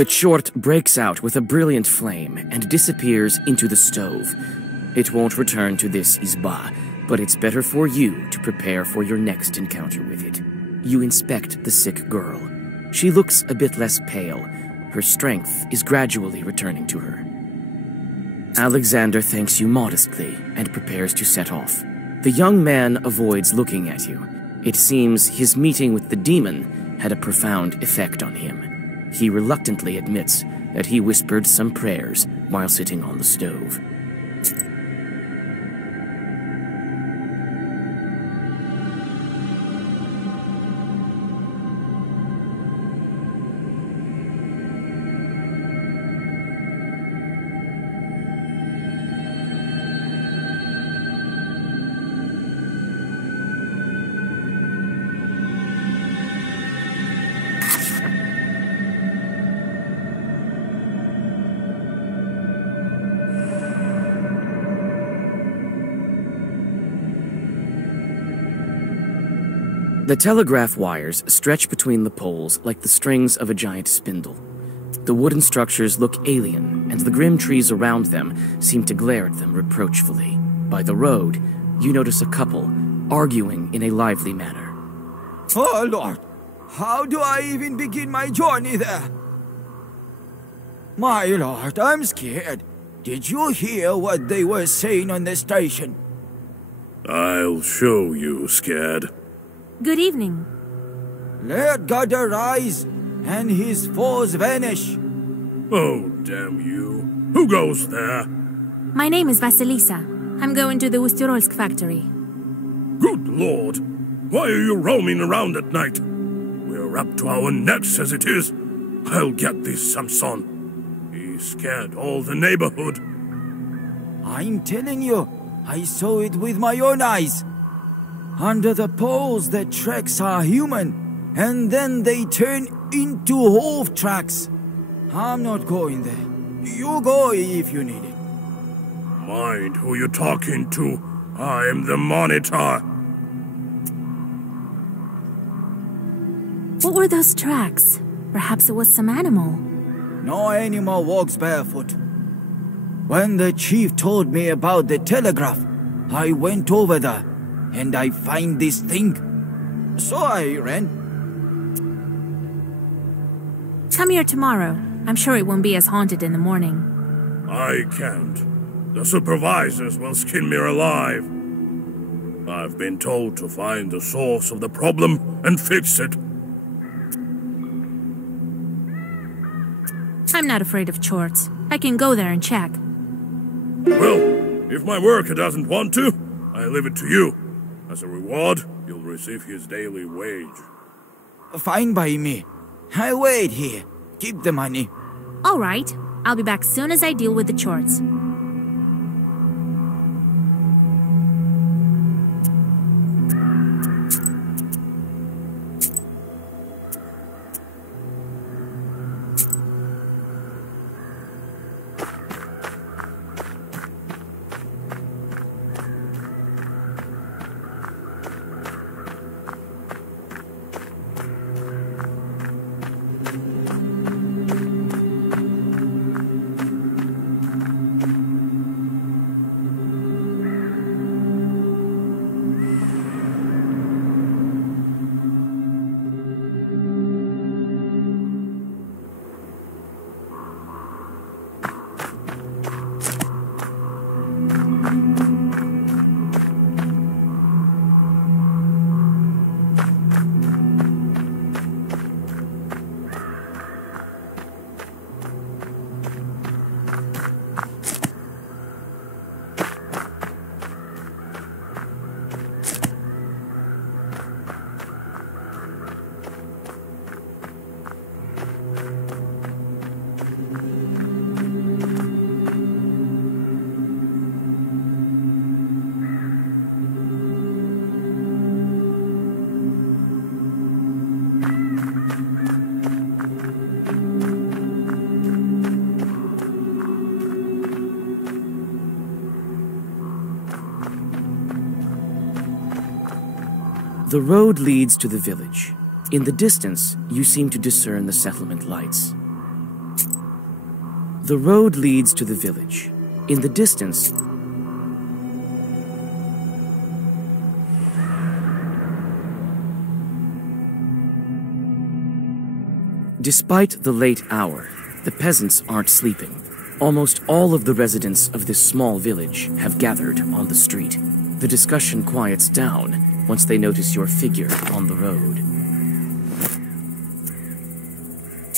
The chort breaks out with a brilliant flame and disappears into the stove. It won't return to this Izba, but it's better for you to prepare for your next encounter with it. You inspect the sick girl. She looks a bit less pale. Her strength is gradually returning to her. Alexander thanks you modestly and prepares to set off. The young man avoids looking at you. It seems his meeting with the demon had a profound effect on him. He reluctantly admits that he whispered some prayers while sitting on the stove. The telegraph wires stretch between the poles like the strings of a giant spindle. The wooden structures look alien, and the grim trees around them seem to glare at them reproachfully. By the road, you notice a couple arguing in a lively manner. Oh, Lord! How do I even begin my journey there? My lord, I'm scared. Did you hear what they were saying on the station? I'll show you, Scared. Good evening. Let God arise, and his foes vanish. Oh, damn you. Who goes there? My name is Vasilisa. I'm going to the Ustyrolsk factory. Good lord. Why are you roaming around at night? We're up to our necks as it is. I'll get this Samson. He scared all the neighborhood. I'm telling you, I saw it with my own eyes. Under the poles, the tracks are human, and then they turn into wolf tracks. I'm not going there. You go if you need it. Mind who you're talking to. I'm the Monitor. What were those tracks? Perhaps it was some animal. No animal walks barefoot. When the chief told me about the telegraph, I went over there. And I find this thing. So I ran. Come here tomorrow. I'm sure it won't be as haunted in the morning. I can't. The supervisors will skin me alive. I've been told to find the source of the problem and fix it. I'm not afraid of chorts. I can go there and check. Well, if my worker doesn't want to, I leave it to you. As a reward, you'll receive his daily wage. Fine by me. I wait here. Keep the money. All right. I'll be back soon as I deal with the chorts. The road leads to the village. In the distance, you seem to discern the settlement lights. The road leads to the village. In the distance, despite the late hour, the peasants aren't sleeping. Almost all of the residents of this small village have gathered on the street. The discussion quiets down once they notice your figure on the road.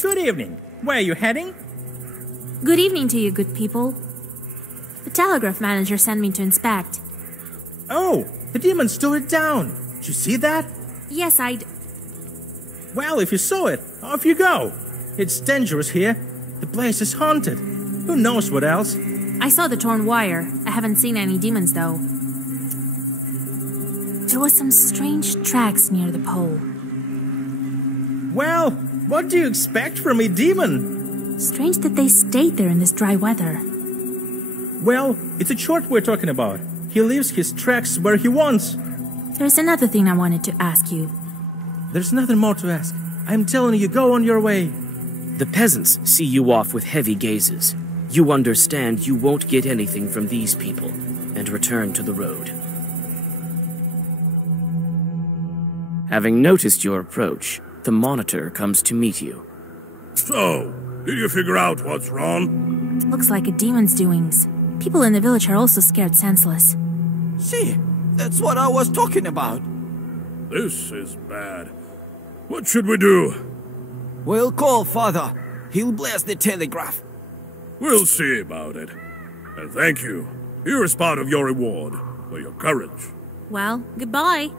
Good evening. Where are you heading? Good evening to you, good people. The telegraph manager sent me to inspect. Oh, the demons tore it down. Did you see that? Yes, Well, if you saw it, off you go. It's dangerous here. The place is haunted. Who knows what else? I saw the torn wire. I haven't seen any demons, though. There was some strange tracks near the pole. Well, what do you expect from a demon? Strange that they stayed there in this dry weather. Well, it's a chort we're talking about. He leaves his tracks where he wants. There's another thing I wanted to ask you. There's nothing more to ask. I'm telling you, go on your way. The peasants see you off with heavy gazes. You understand you won't get anything from these people, and return to the road. Having noticed your approach, the monitor comes to meet you. So, did you figure out what's wrong? Looks like a demon's doings. People in the village are also scared senseless. See, that's what I was talking about. This is bad. What should we do? We'll call Father. He'll blast the telegraph. We'll see about it. And thank you. Here is part of your reward for your courage. Well, goodbye.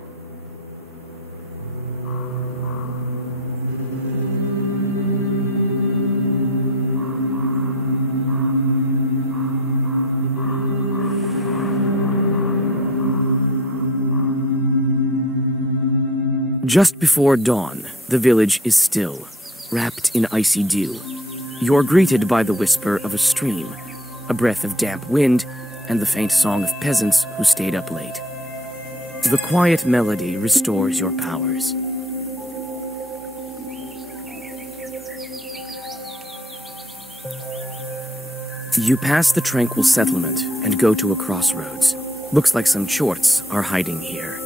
Just before dawn, the village is still, wrapped in icy dew. You're greeted by the whisper of a stream, a breath of damp wind, and the faint song of peasants who stayed up late. The quiet melody restores your powers. You pass the tranquil settlement and go to a crossroads. Looks like some chorts are hiding here.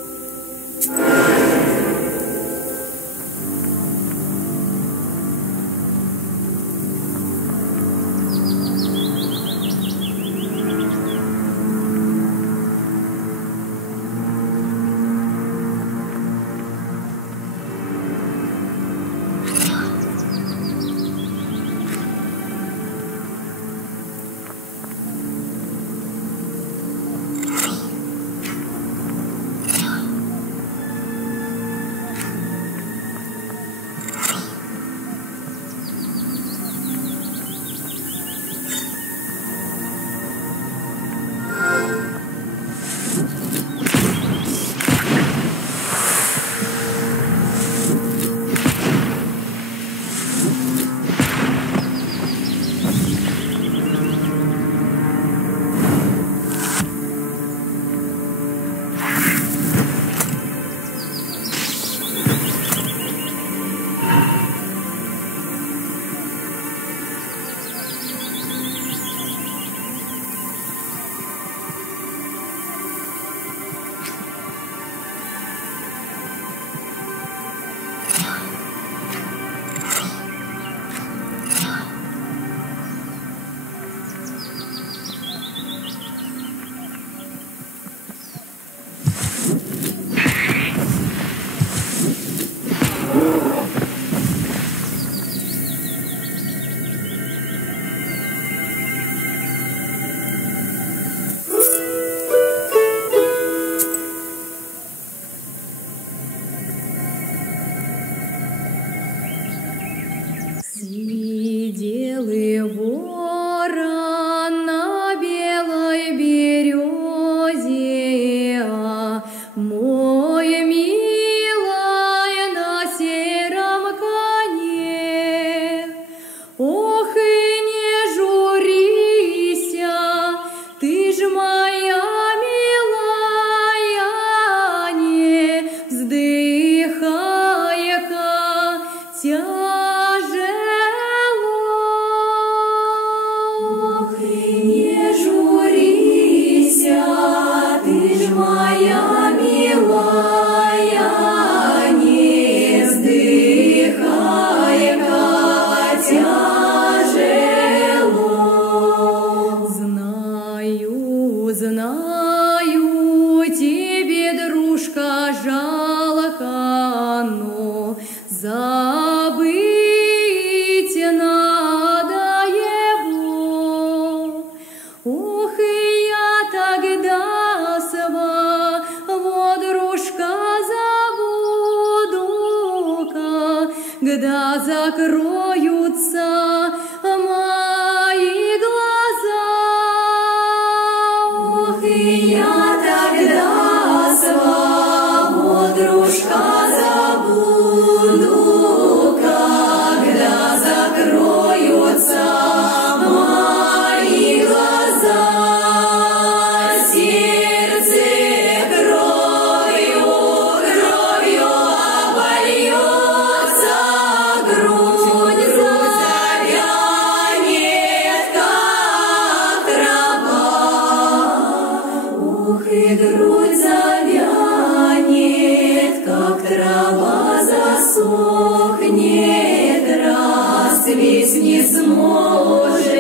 ослабеть не сможет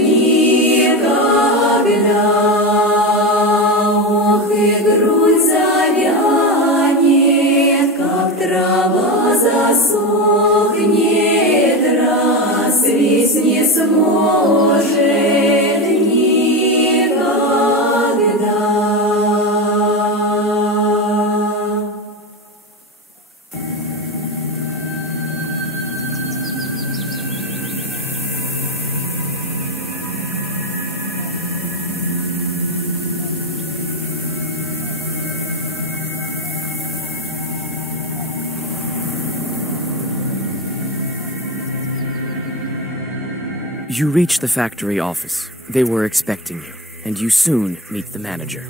никогда. Ох, и грудь завянет, как трава засохнет, расцветь не сможет никогда. You reach the factory office. They were expecting you, and you soon meet the manager.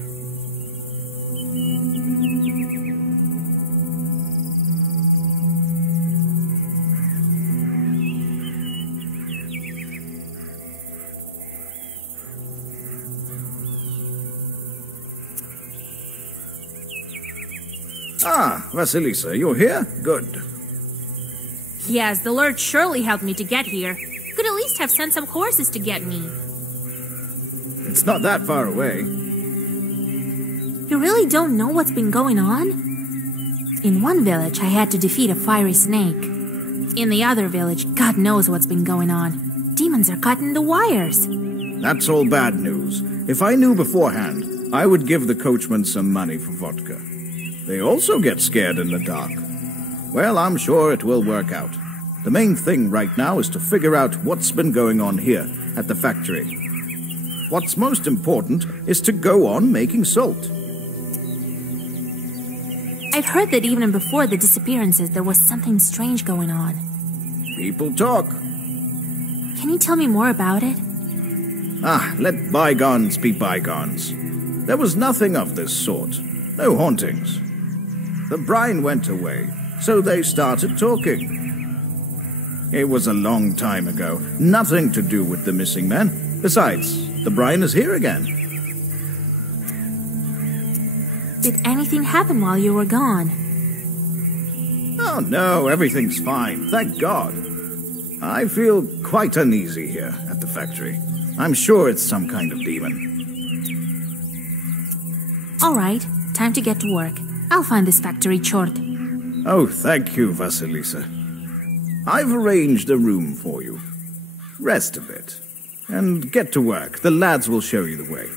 Ah, Vasilisa, you're here? Good. Yes, the Lord surely helped me to get here. Could at least have sent some horses to get me. It's not that far away. You really don't know what's been going on? In one village, I had to defeat a fiery snake. In the other village, God knows what's been going on. Demons are cutting the wires. That's all bad news. If I knew beforehand, I would give the coachman some money for vodka. They also get scared in the dark. Well, I'm sure it will work out. The main thing right now is to figure out what's been going on here at the factory. What's most important is to go on making salt. I've heard that even before the disappearances, there was something strange going on. People talk. Can you tell me more about it? Ah, let bygones be bygones. There was nothing of this sort. No hauntings. The brine went away, so they started talking. It was a long time ago. Nothing to do with the missing men. Besides, the brine is here again. Did anything happen while you were gone? Oh no, everything's fine, thank God. I feel quite uneasy here at the factory. I'm sure it's some kind of demon. All right, time to get to work. I'll find this factory chort. Oh, thank you, Vasilisa. I've arranged a room for you. Rest a bit. And get to work. The lads will show you the way.